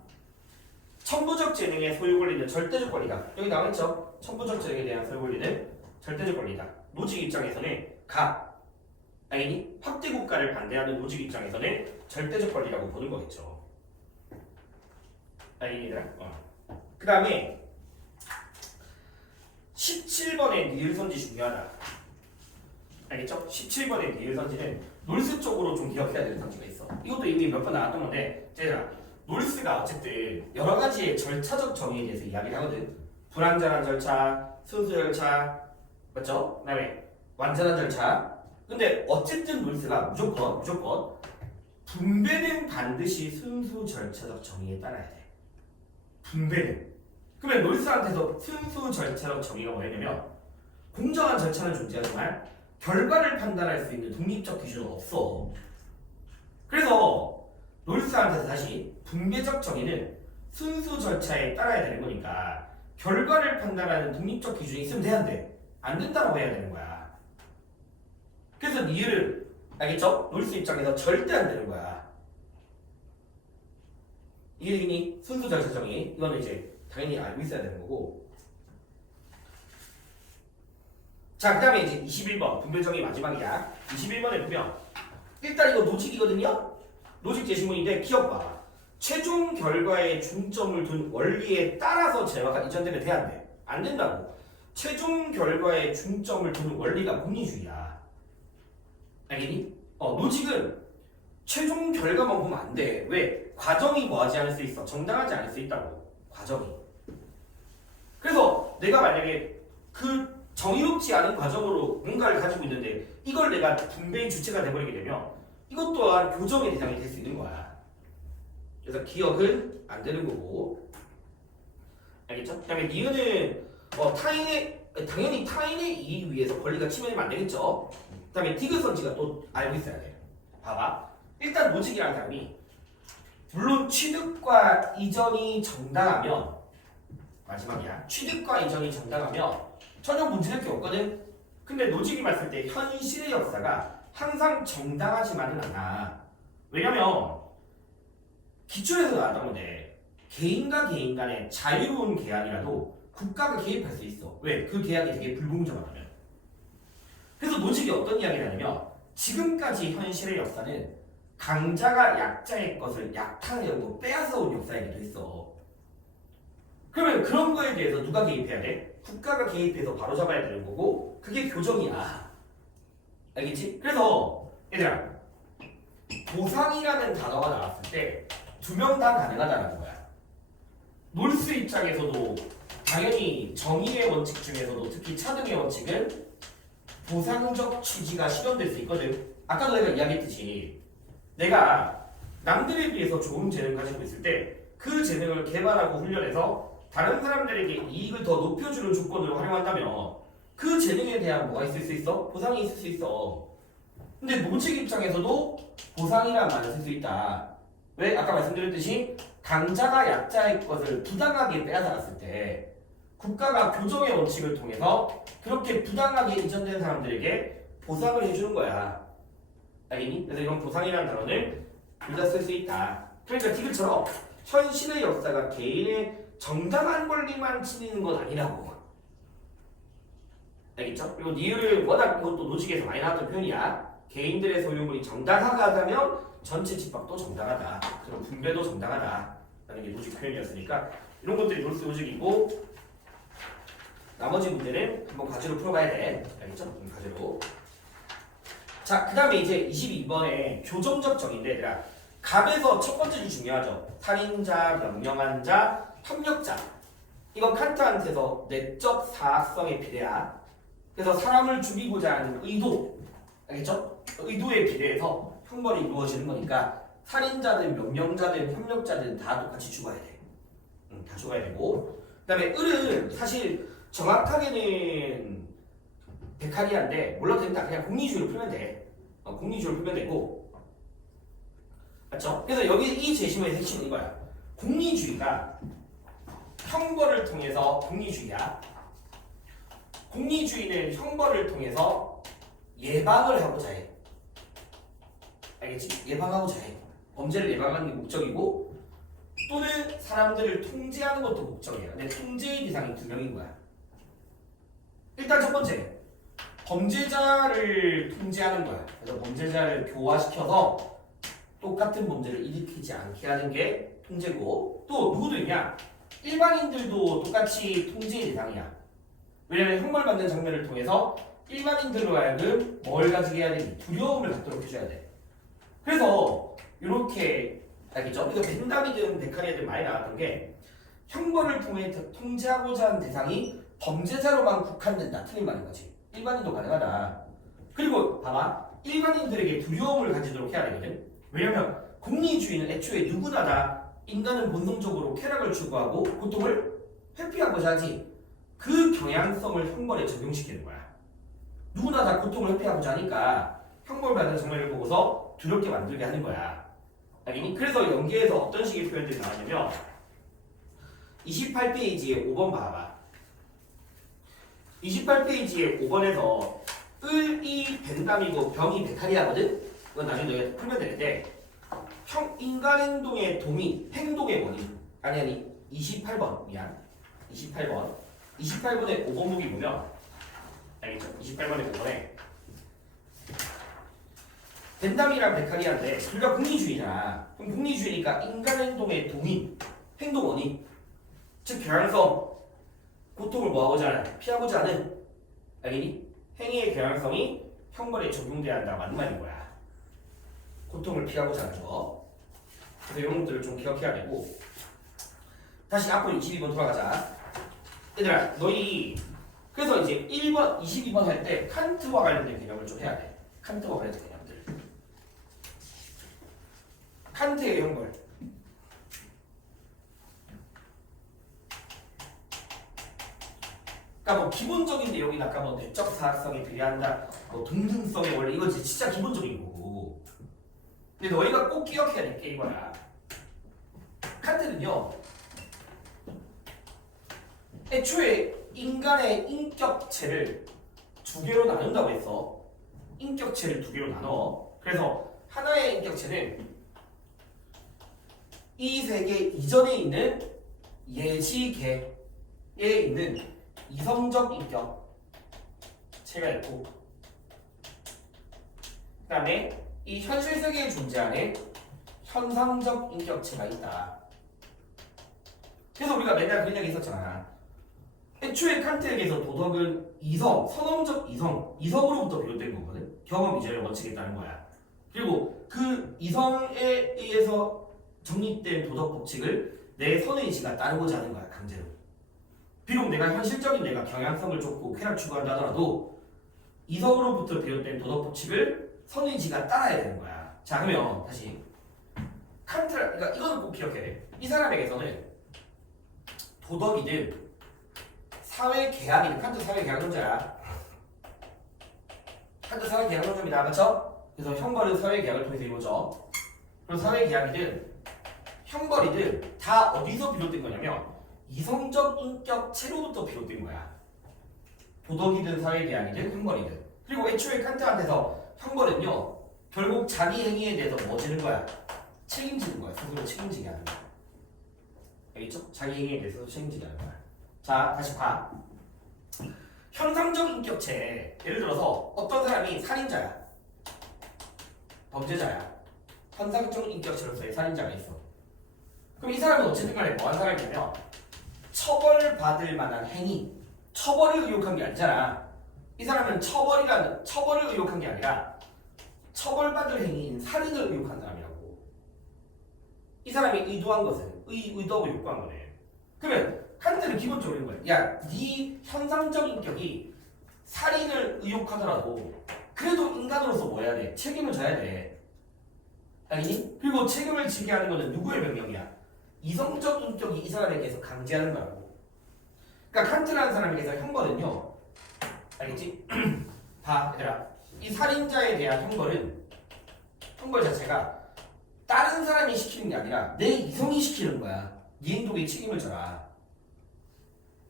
천부적 재능의 소유 권리는 절대적 권리다. 여기 나와있죠? 천부적 재능에 대한 소유 권리는 절대적 권리다. 노직 입장에서는 알겠니? 확대 국가를 반대하는 노직 입장에서는 절대적 권리라고 보는 거겠죠. 알겠니 얘들아? 그 다음에 17번의 니을선지 중요하다. 알겠죠? 17번의 니을선지는 놀스 쪽으로 좀 기억해야 되는 선지가 있어. 이것도 이미 몇 번 나왔던 건데 얘들아, 놀스가 어쨌든 여러 가지의 절차적 정의에 대해서 이야기를 하거든. 불완전한 절차, 순수 절차, 맞죠? 그 다음에 완전한 절차. 근데 어쨌든 놀스가 무조건 분배는 반드시 순수 절차적 정의에 따라야 돼. 분배는. 그러면 놀스한테서 순수 절차적 정의가 뭐냐면 공정한 절차는 존재하지만 결과를 판단할 수 있는 독립적 기준은 없어. 그래서 놀스한테서 다시 분배적 정의는 순수 절차에 따라야 되는 거니까 결과를 판단하는 독립적 기준이 있으면 돼야 안 된다고 해야 되는 거야. 그래서 니을은 알겠죠? 놀스 입장에서 절대 안 되는 거야. 이게 순수 절차 정의. 이거는 이제 당연히 알고 있어야 되는 거고. 자, 그 다음에 이제 21번 분배정의 마지막이야. 21번에 보면 일단 이거 노직이거든요. 노직 제시문인데 기억봐. 최종 결과에 중점을 둔 원리에 따라서 재화가 이전되면 돼, 안 돼? 안 된다고. 최종 결과에 중점을 두는 원리가 공리주의야. 알겠니? 노직은 최종 결과만 보면 안 돼. 왜? 과정이 뭐하지 않을 수 있어? 정당하지 않을 수 있다고. 과정이. 그래서 내가 만약에 그 정의롭지 않은 과정으로 뭔가를 가지고 있는데 이걸 내가 분배의 주체가 돼버리게 되면 이것 또한 교정의 대상이 될 수 있는 거야. 그래서 기억은 안 되는 거고. 알겠죠? 그 다음에 니은은 당연히 타인의 이익 위해서 권리가 침해되면 안 되겠죠? 그 다음에 디귿선지가 또 알고 있어야 돼. 봐봐. 일단 노직이라는 사람이 물론 취득과 이전이 정당하면 마지막이야. 취득과 이전이 정당하면 전혀 문제될 게 없거든. 근데 노직이 봤을 때 현실의 역사가 항상 정당하지만은 않아. 왜냐면 기초에서 나왔던 건데 개인과 개인 간의 자유로운 계약이라도 국가가 개입할 수 있어. 왜? 그 계약이 되게 불공정하다면. 그래서 노직이 어떤 이야기를 하냐면 지금까지 현실의 역사는 강자가 약자의 것을 약탈하려고 빼앗아온 역사이기도 했어. 그러면 그런 거에 대해서 누가 개입해야 돼? 국가가 개입해서 바로잡아야 되는 거고 그게 교정이야. 알겠지? 그래서 얘들아 보상이라는 단어가 나왔을 때 두 명 다 가능하다는 거야. 놀스 입장에서도 당연히 정의의 원칙 중에서도 특히 차등의 원칙은 보상적 취지가 실현될 수 있거든. 아까도 내가 이야기했듯이 내가 남들에 비해서 좋은 재능을 가지고 있을 때 그 재능을 개발하고 훈련해서 다른 사람들에게 이익을 더 높여주는 조건으로 활용한다면 그 재능에 대한 뭐가 있을 수 있어? 보상이 있을 수 있어. 근데 노직 입장에서도 보상이란 말을 쓸 수 있다. 왜? 아까 말씀드렸듯이 강자가 약자의 것을 부당하게 빼앗아갔을 때 국가가 교정의 원칙을 통해서 그렇게 부당하게 이전된 사람들에게 보상을 해주는 거야. 알겠니? 그래서 이런 보상이라는 단어를 둘 다 쓸 수 있다. 그러니까 디귿처럼 현실의 역사가 개인의 정당한 권리만 지니는 건 아니라고. 알겠죠? 그리고 니을을 워낙 이것도 노직에서 많이 나왔던 표현이야. 개인들의 소유물이 정당하다면 전체 집합도 정당하다. 그럼 분배도 정당하다. 라는 게 노직 표현이었으니까 이런 것들이 놀스 노직이고 나머지 문제는 한번 과제로 풀어봐야 돼. 알겠죠? 과제로. 자, 그 다음에 이제 22번에 교정적 정의인데 얘들아 갑에서 첫 번째 주 중요하죠. 살인자, 명령한 자, 협력자. 이건 칸트한테서 내적 사악성의 비례야. 그래서 사람을 죽이고자 하는 의도, 알겠죠? 의도에 비례해서 형벌이 이루어지는 거니까 살인자든 명령자든 협력자든 다 똑같이 죽어야 돼. 다 죽어야 되고. 그 다음에 을은 사실 정확하게는 데카리아인데 몰라도 된다. 그냥 공리주의로 풀면 돼. 공리주의로 풀면 되고. 맞죠? 그래서 여기 이 제시문의 핵심은 이거야. 공리주의가 형벌을 통해서 공리주의야. 공리주의는 형벌을 통해서 예방을 하고자 해. 알겠지? 예방하고자 해. 범죄를 예방하는 게 목적이고 또는 사람들을 통제하는 것도 목적이야. 근데 통제의 대상이 두 명인 거야. 일단 첫 번째, 범죄자를 통제하는 거야. 그래서 범죄자를 교화시켜서 똑같은 범죄를 일으키지 않게 하는 게 통제고, 또 누구도 있냐? 일반인들도 똑같이 통제의 대상이야. 왜냐면 형벌받는 장면을 통해서 일반인들로 하여금 뭘 가지게 해야 되니? 두려움을 갖도록 해줘야 돼. 그래서 이렇게 알겠죠? 그래서 벤담이든 베카리아든 많이 나왔던 게 형벌을 통해 통제하고자 하는 대상이 범죄자로만 국한된다. 틀린 말인 거지. 일반인도 가능하다. 그리고 봐봐. 일반인들에게 두려움을 가지도록 해야 되거든. 왜냐면 공리주의는 애초에 누구나 다 인간은 본능적으로 쾌락을 추구하고 고통을 회피하고자 하지. 그 경향성을 형벌에 적용시키는 거야. 누구나 다 고통을 회피하고자 하니까 형벌받는 장면을 보고서 두렵게 만들게 하는 거야. 알겠니? 그래서 연계에서 어떤 식의 표현들이 나왔냐면 28페이지에 5번 봐봐. 28페이지에 5번에서 을이 벤담이고 병이 베타리아거든? 이건 나중에 너희가 풀면 되는데 인간 행동의 동의, 행동의 원인 아니 28번 미안 28번에 5번 보기 보면 알겠죠? 28번에 5번에 벤담이랑 베카리아인데 둘 다 공리주의잖아. 그럼 공리주의니까 인간 행동의 동의, 행동 원인 즉 경향성, 고통을 뭐하고자 하는, 피하고자 하는 알겠니? 행위의 경향성이 형벌에 적용돼야 한다 맞는 말인 거야. 고통을 피하고자 하는 거. 그래서 이런 것들을 좀 기억해야 되고 다시 앞으로 22번 돌아가자. 얘들아 너희 그래서 이제 1번, 22번 할 때 칸트와 관련된 개념을 좀 해야 돼. 칸트와 관련된 개념들. 칸트의 형벌. 그러니까 뭐 기본적인 내용이 아까 뭐 내적 사학성에 비례한다, 뭐 동등성의 원래 이건 진짜 기본적인 거고. 근데 너희가 꼭 기억해야 될 게 이거야. 칸트는요, 애초에 인간의 인격체를 두 개로 나눈다고 했어. 인격체를 두 개로 나눠. 그래서 하나의 인격체는 이 세계 이전에 있는 예시계에 있는 이성적 인격체가 있고, 그 다음에 이 현실 세계에 존재하는 현상적 인격체가 있다. 그래서 우리가 맨날 그런 얘기 있었잖아. 애초에 칸트에게서 도덕은 이성, 선언적 이성으로부터 비롯된 거거든. 경험 이전의 원칙에 따른 거야. 그리고 그 이성에 의해서 정립된 도덕 법칙을 내 선의지가 따르고자 하는 거야, 강제로. 비록 내가 현실적인 내가 경향성을 쫓고 쾌락 추구한다 하더라도 이성으로부터 비롯된 도덕 법칙을 선의지가 따라야 되는 거야. 자, 그러면 다시 그러니까 이거는 꼭 기억해야 돼. 이 사람에게서는 도덕이든 사회계약이든, 칸트 사회계약론자야. 칸트 사회계약론자입니다. 맞죠? 그래서 형벌은 사회계약을 통해서 이루어져. 그리고 사회계약이든 형벌이든 다 어디서 비롯된 거냐면 이성적 인격체로부터 비롯된 거야. 도덕이든 사회계약이든 형벌이든. 그리고 애초에 칸트한테서 형벌은요, 결국 자기 행위에 대해서 뭐 지는 거야? 책임지는 거야. 스스로 책임지게 하는 거야. 알겠죠? 자기 행위에 대해서 책임지게 하는 거야. 자, 다시 봐. 현상적 인격체. 예를 들어서 어떤 사람이 살인자야. 범죄자야. 현상적 인격체로서의 살인자가 있어. 그럼 이 사람은 어쨌든 간에 뭐한 사람이냐면 처벌받을 만한 행위, 처벌을 의혹한 게 아니잖아. 이 사람은 처벌을 의혹한 게 아니라 처벌받을 행위인 살인을 의혹한 사람이라고. 이 사람이 의도한 것은 의도하고 욕구한 거네. 그러면 칸트는 기본적으로 이런 거야. 야, 네 현상적 인격이 살인을 의혹하더라도 그래도 인간으로서 뭐 해야 돼? 책임을 져야 돼. 아니니? 그리고 책임을 지게 하는 거는 누구의 명령이야? 이성적 인격이 이 사람에게서 강제하는 거라고. 그러니까 칸트라는 사람에게서 형벌은요, 알겠지? 봐, 얘들아. 이 살인자에 대한 형벌 자체가 다른 사람이 시키는 게 아니라 내 이성이 시키는 거야. 네 행동에 책임을 져라.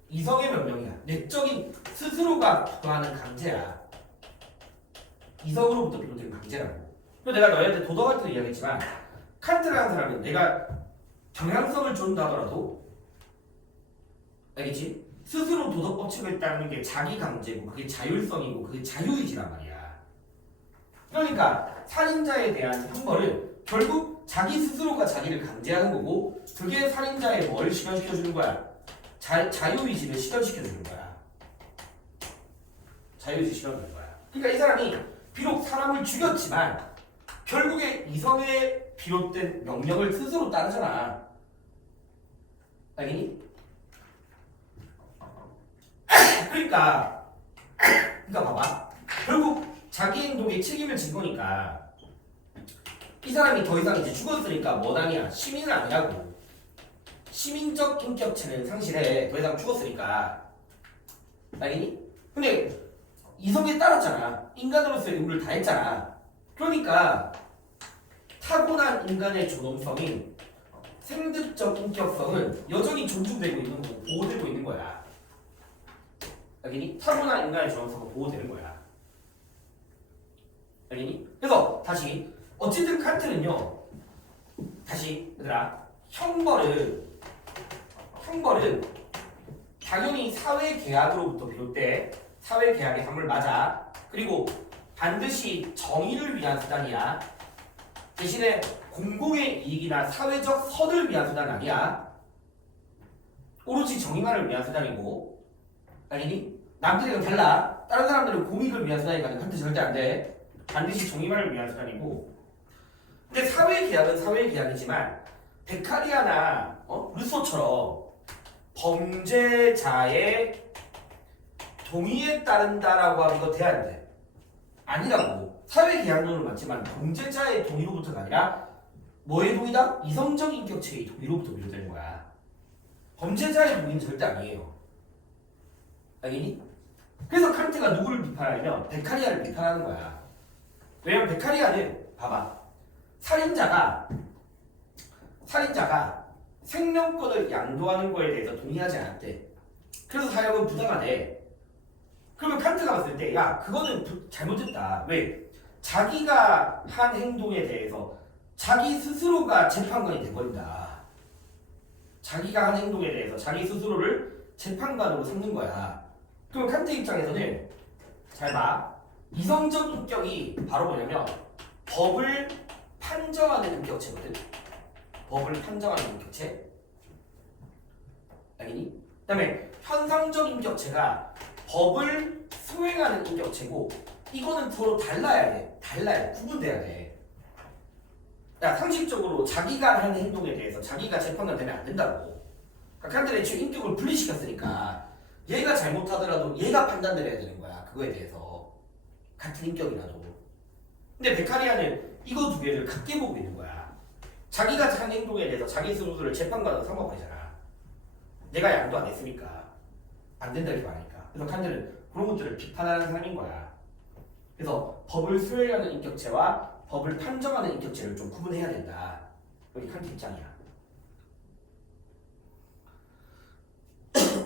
이성의 명령이야. 내적인 스스로가 부과하는 강제야. 이성으로부터 비롯된 강제라고. 그리고 내가 너희한테 도덕할 때 이야기했지만 칸트라는 사람은 내가 경향성을 준다 하더라도 알겠지? 스스로 도덕 법칙을 따르는 게 자기 강제고 그게 자율성이고 그게 자유의지란 말이야. 그러니까 살인자에 대한 형벌은 결국 자기 스스로가 자기를 강제하는 거고 그게 살인자의 뭘 실현시켜주는 거야? 자유의지를 실현시켜주는 거야. 자유의지 실현하는 거야. 그러니까 이 사람이 비록 사람을 죽였지만 결국에 이성에 비롯된 명령을 스스로 따르잖아. 알겠니? 그러니까 봐봐. 결국 자기 행동에 책임을 진 거니까 이 사람이 더 이상 이제 죽었으니까 뭐 아니야? 시민은 아니라고. 시민적 인격체는 상실해. 더 이상 죽었으니까. 알겠니? 근데 이성에 따랐잖아. 인간으로서의 의무를 다했잖아. 그러니까 타고난 인간의 존엄성인 생득적 인격성은 여전히 존중되고 있는 거고 보호되고 있는 거야. 알겠니? 타고난 인간의 존엄성은 보호되는 거야. 알겠니? 그래서 다시 어쨌든 칸트는요. 다시 얘들아 형벌은 당연히 사회계약으로부터 비롯돼 사회계약의 산물 맞아. 그리고 반드시 정의를 위한 수단이야. 대신에 공공의 이익이나 사회적 선을 위한 수단은 아니야. 오로지 정의만을 위한 수단이고. 알겠니? 남들이랑 달라. 다른 사람들은 공익을 위한 수단이니까 칸트 절대 안 돼. 반드시 정의만을 위한 수단이고. 근데 사회계약은 사회계약이지만 베카리아나 루소처럼 범죄자의 동의에 따른다라고 하는 거 돼야 안 돼. 아니라고. 사회계약론은 맞지만 범죄자의 동의로부터가 아니라 뭐의 동의다? 이성적 인격체의 동의로부터 비롯되는 거야. 범죄자의 동의는 절대 아니에요. 알겠니? 그래서 칸트가 누구를 비판하냐면 베카리아를 비판하는 거야. 왜냐면 베카리아는 봐봐. 살인자가 생명권을 양도하는 거에 대해서 동의하지 않았대. 그래서 사형은 부당하대. 그러면 칸트가 봤을 때 야 그거는 잘못했다. 왜? 자기가 한 행동에 대해서 자기 스스로가 재판관이 돼버린다. 자기가 한 행동에 대해서 자기 스스로를 재판관으로 삼는 거야. 그럼 칸트 입장에서는 잘 봐. 이성적 인격이 바로 뭐냐면 법을 판정하는 인격체거든. 법을 판정하는 인격체. 알겠니? 그 다음에 현상적 인격체가 법을 수행하는 인격체고 이거는 서로 달라야 돼. 구분돼야 돼. 야, 상식적으로 자기가 하는 행동에 대해서 자기가 재판관 되면 안 된다고. 그러니까 칸트는 애초에 인격을 분리시켰으니까 얘가 잘못하더라도 얘가 판단을 해야 되는 거야. 그거에 대해서. 같은 인격이라도. 근데 베카리아는 이거 두 개를 같게 보고 있는 거야. 자기가 한 행동에 대해서 자기 스스로를 재판관으로 삼아버리잖아. 내가 양도 안 했으니까 안 된다 이렇게 말하니까. 그래서 칸트는 그런 것들을 비판하는 사람인 거야. 그래서 법을 수행하는 인격체와 법을 판정하는 인격체를 좀 구분해야 된다. 여기 칸트 입장이야.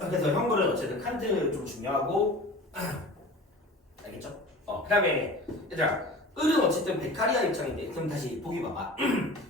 그래서 형벌은 어쨌든 칸트 좀 중요하고 알겠죠? 그 다음에 얘들아 을은 어쨌든 베카리아 입장인데 그럼 다시 보기 봐봐.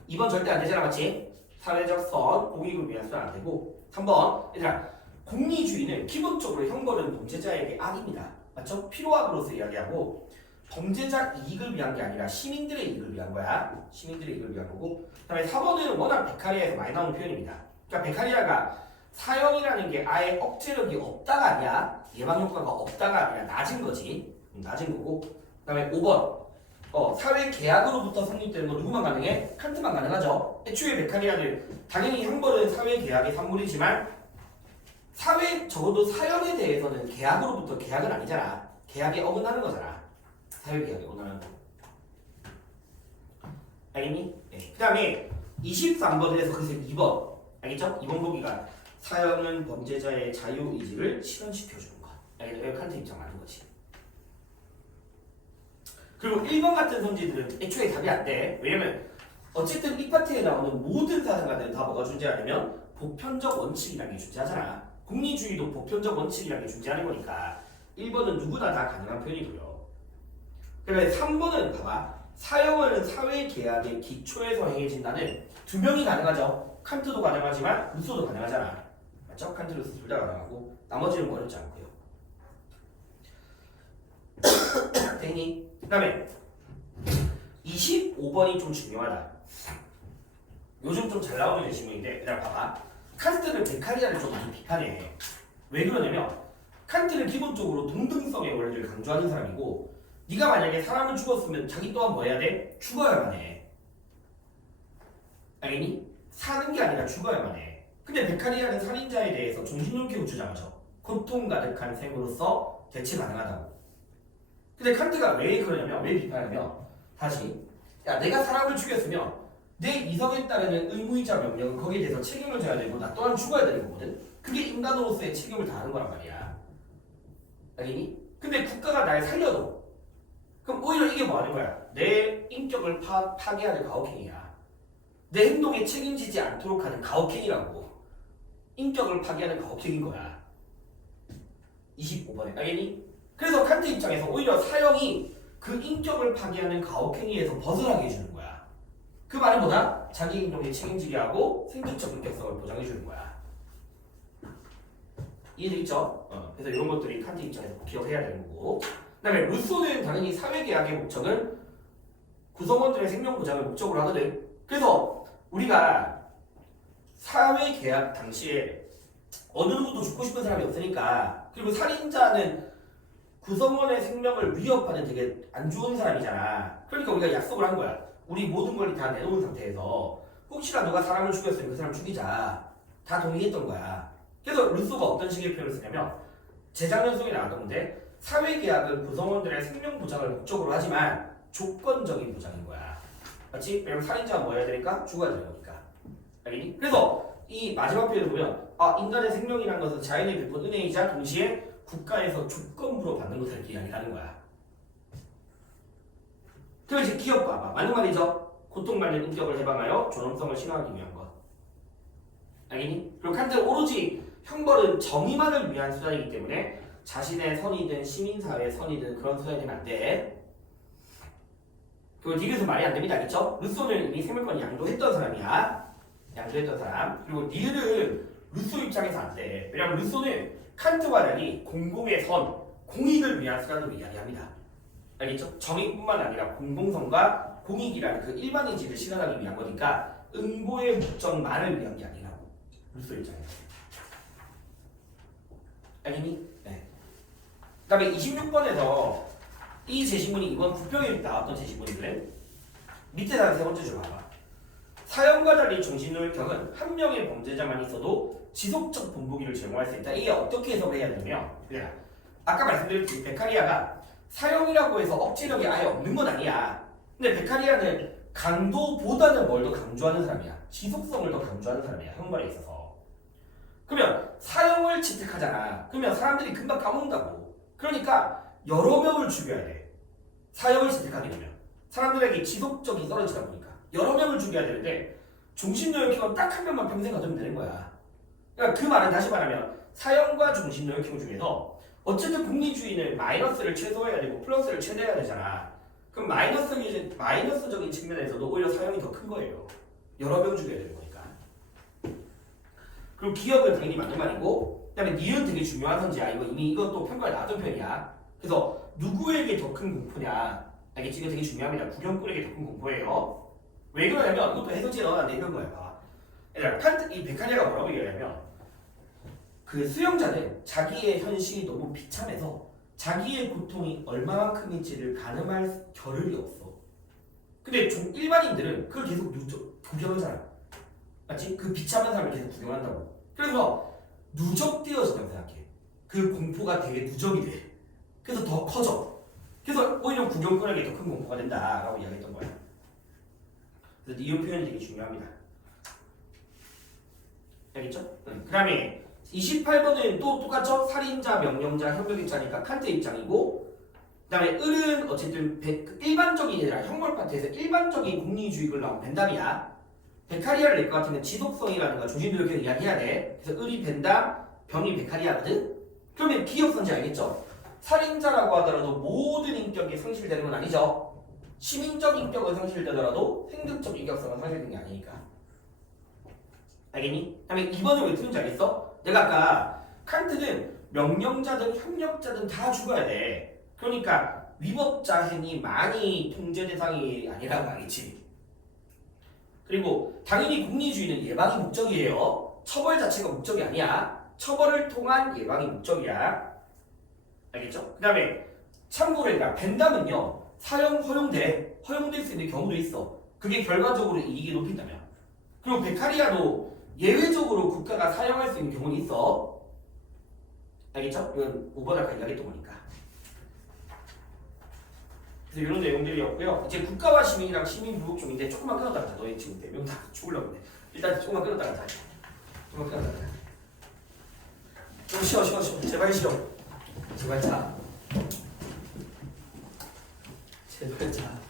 2번 절대 안 되잖아 맞지? 사회적 선, 공익을 위한 수단 안 되고 3번 얘들아 공리주의는 기본적으로 형벌은 범죄자에게 악입니다. 맞죠? 필요악으로서 이야기하고 범죄자 이익을 위한 게 아니라 시민들의 이익을 위한 거야. 시민들의 이익을 위한 거고 그 다음에 4번은 워낙 베카리아에서 많이 나오는 표현입니다. 그러니까 베카리아가 사형이라는 게 아예 억제력이 없다가 아니야. 예방효과가 없다가 아니라 낮은 거지. 낮은 거고 그 다음에 5번 사회계약으로부터 성립되는 거 누구만 가능해? 칸트만 가능하죠. 애초에 베카리아는 당연히 형벌은 사회계약의 산물이지만 적어도 사형에 대해서는 계약으로부터 계약은 아니잖아. 계약에 어긋나는 거잖아. 사회계약에 어긋나는 거. 알겠니? 네. 그 다음에 23번에서 그래서 2번 알겠죠? 2번 보기가 사형은 범죄자의 자유의지를 실현시켜주는 것. 알겠죠? 여기 칸트 입장 맞는 거지. 그리고 1번 같은 성질들은 애초에 답이 안 돼. 왜냐면 어쨌든 이 파트에 나오는 모든 사상가들은 다 뭐가 존재하냐면 보편적 원칙이라는 게 존재하잖아. 공리주의도 보편적 원칙이라는 게 존재하는 거니까 1번은 누구나 다 가능한 표현이고요. 그다음에 3번은 봐봐. 사형은 사회계약의 기초에서 행해진다는 두 명이 가능하죠. 칸트도 가능하지만 루소도 가능하잖아. 맞죠? 맞죠? 칸트 루소 둘 다 가능하고 나머지는 뭐 어렵지 않고요. 됐니? 그 다음에 25번이 좀 중요하다. 요즘 좀 잘 나오는 예시문인데 그냥 봐봐. 칸트는 베카리아를 좀 많이 비판해. 왜 그러냐면 칸트는 기본적으로 동등성의 원리를 강조하는 사람이고 네가 만약에 사람을 죽었으면 자기 또한 뭐 해야 돼? 죽어야만 해. 알겠니? 사는 게 아니라 죽어야만 해. 근데 베카리아는 살인자에 대해서 종신용기로 주장하죠. 고통 가득한 생으로서 대체 가능하다고. 근데 칸트가 왜 그러냐면 왜 비판하냐면 다시 야 내가 사람을 죽였으면 내 이성에 따르는 의무이자 명령은 거기에 대해서 책임을 져야 되고 나 또한 죽어야 되는 거거든. 그게 인간으로서의 책임을 다하는 거란 말이야. 알겠니? 근데 국가가 날 살려도 그럼 오히려 이게 뭐 하는 거야? 내 인격을 파괴하는 가혹행위야. 내 행동에 책임지지 않도록 하는 가혹행위라고. 인격을 파괴하는 가혹행위인 거야. 25번에 알겠니? 그래서 칸트 입장에서 오히려 사형이 그 인격을 파괴하는 가혹행위에서 벗어나게 해주는 거야. 그 말은 뭐다? 자기 행동에 책임지게 하고 생존적 인격성을 보장해주는 거야. 이해되겠죠? 그래서 이런 것들이 칸트 입장에서 기억해야 되는 거고. 그 다음에 루소는 당연히 사회계약의 목적은 구성원들의 생명 보장을 목적으로 하거든. 그래서 우리가 사회계약 당시에 어느 누구도 죽고 싶은 사람이 없으니까 그리고 살인자는 구성원의 생명을 위협하는 되게 안 좋은 사람이잖아. 그러니까 우리가 약속을 한 거야. 우리 모든 걸 다 내놓은 상태에서 혹시나 누가 사람을 죽였으면 그 사람 죽이자. 다 동의했던 거야. 그래서 루소가 어떤 식의 표현을 쓰냐면 재작년 속에 나왔던데 사회계약은 구성원들의 생명 보장을 목적으로 하지만 조건적인 보장인 거야. 맞지? 왜냐면 살인자가 뭐 해야 되니까? 죽어야 되는 거니까. 알겠니? 그래서 이 마지막 표현을 보면 인간의 생명이라는 것은 자연이 베푼 은혜이자 동시에 국가에서 조건부로 받는 것을 이야기하는 거야. 그럼 이제 기억 봐봐. 맞는 말이죠? 고통받는 인격을 해방하여 존엄성을 신화하기 위한 것. 알겠니? 그리고 칸트는 오로지 형벌은 정의만을 위한 수단이기 때문에 자신의 선이든 시민사회의 선이든 그런 수단이 되면 안 돼. 그리고 딜에서 말이 안 됩니다. 알겠죠? 루소는 이미 생물권을 양도했던 사람이야. 양도했던 사람. 그리고 딜은 루소 입장에서 안 돼. 왜냐면 루소는 칸트와 달리 공공의 선, 공익을 위한 수단으로 이야기합니다. 알겠죠? 정의뿐만 아니라 공공성과 공익이라는 그 일반인지를 실현하기 위한 거니까 응보의 목적만을 위한 게 아니라고. 루소 입장에서. 알겠니? 네. 그 다음에 26번에서 이 제시문이 이번 국표에 나왔던 제시문이래. 밑에 다른 세 번째 줄 봐봐. 사형과 달리 종신노역형은 한 명의 범죄자만 있어도 지속적 본보기를 제공할 수 있다. 이게 어떻게 해석을 해야 되냐면 그냥 아까 말씀드렸듯이 베카리아가 사형이라고 해서 억제력이 아예 없는 건 아니야. 근데 베카리아는 강도보다는 뭘 더 강조하는 사람이야. 지속성을 더 강조하는 사람이야. 형벌에 있어서. 그러면 사형을 채택하잖아. 그러면 사람들이 금방 까먹는다고. 그러니까 여러 명을 죽여야 돼. 사형을 채택하게 되면 사람들에게 지속적이 떨어지다 보니까 여러 명을 죽여야 되는데 종신노역형은 딱 한 명만 평생 가두면 되는 거야. 그러니까 그 말은 다시 말하면 사형과 종신노역형 중에서 어쨌든 공리주의는 마이너스를 최소화해야 되고 플러스를 최대해야 되잖아. 그럼 마이너스적인 측면에서도 오히려 사형이 더 큰 거예요. 여러 명 죽여야 되는 거니까. 그리고 기억은 당연히 맞는 말이고 그 다음에 니은 되게 중요한 선지야. 이미 이것도 평가에 나왔던 편이야. 그래서 누구에게 더 큰 공포냐. 알겠지? 이거 되게 중요합니다. 구경꾼에게 더 큰 공포예요. 왜 그러냐면 이것도 해석지에 넣어놨는데 이런 거야. 봐. 칸트, 이 베카리아가 뭐라고 얘기하냐면 그 수용자는 자기의 현실이 너무 비참해서 자기의 고통이 얼마만큼인지를 가늠할 겨를이 없어. 근데 일반인들은 그걸 계속 구경하잖아. 맞지? 그 비참한 사람을 계속 구경한다고. 그래서 누적되어진다고 생각해. 그 공포가 되게 누적이 돼. 그래서 더 커져. 그래서 오히려 구경꾼에게 더 큰 공포가 된다라고 이야기했던 거야. 그래서 이 표현이 되게 중요합니다. 알겠죠? 그 다음에 28번은 또 똑같죠? 살인자, 명령자, 협력 입장이니까 칸트 입장이고 그 다음에 을은 어쨌든 일반적인 얘들아 형벌 파트에서 일반적인 공리주의를 나온 벤담이야. 베카리아를 낼 것 같으면 지속성이라든가 조신도역을 이야기해야 돼. 그래서 을이 벤담, 병이 베카리아거든? 그러면 기억선지 알겠죠? 살인자라고 하더라도 모든 인격이 상실되는 건 아니죠. 시민적 인격은 상실되더라도 행동적 인격성은 상실되는 게 아니니까. 알겠니? 그 다음에 2번은 왜 틀린지 알겠어? 내가 아까 칸트는 명령자든 협력자든 다 죽어야 돼. 그러니까 위법자 행위 많이 통제 대상이 아니란 말이지. 그리고 당연히 공리주의는 예방이 목적이에요. 처벌 자체가 목적이 아니야. 처벌을 통한 예방이 목적이야. 알겠죠? 그 다음에 참고로 그러니까 벤담은요 사용 허용될 수 있는 경우도 있어. 그게 결과적으로 이익이 높인다면. 그리고 베카리아도 예외적으로 국가가 사용할 수 있는 경우는 있어. 알겠죠? 이건 5번 아까 이야기했던 거니까. 그래서 이런 내용들이었고요. 이제 국가와 시민이랑 시민 불복종인데 조금만 끊었다 가자. 너희 지금 4명 다 죽으려고 그래. 일단 조금만 끊었다 가자. 조금만 끊었다 가자. 좀 쉬어. 제발 쉬어. 제발 자. 제발 자.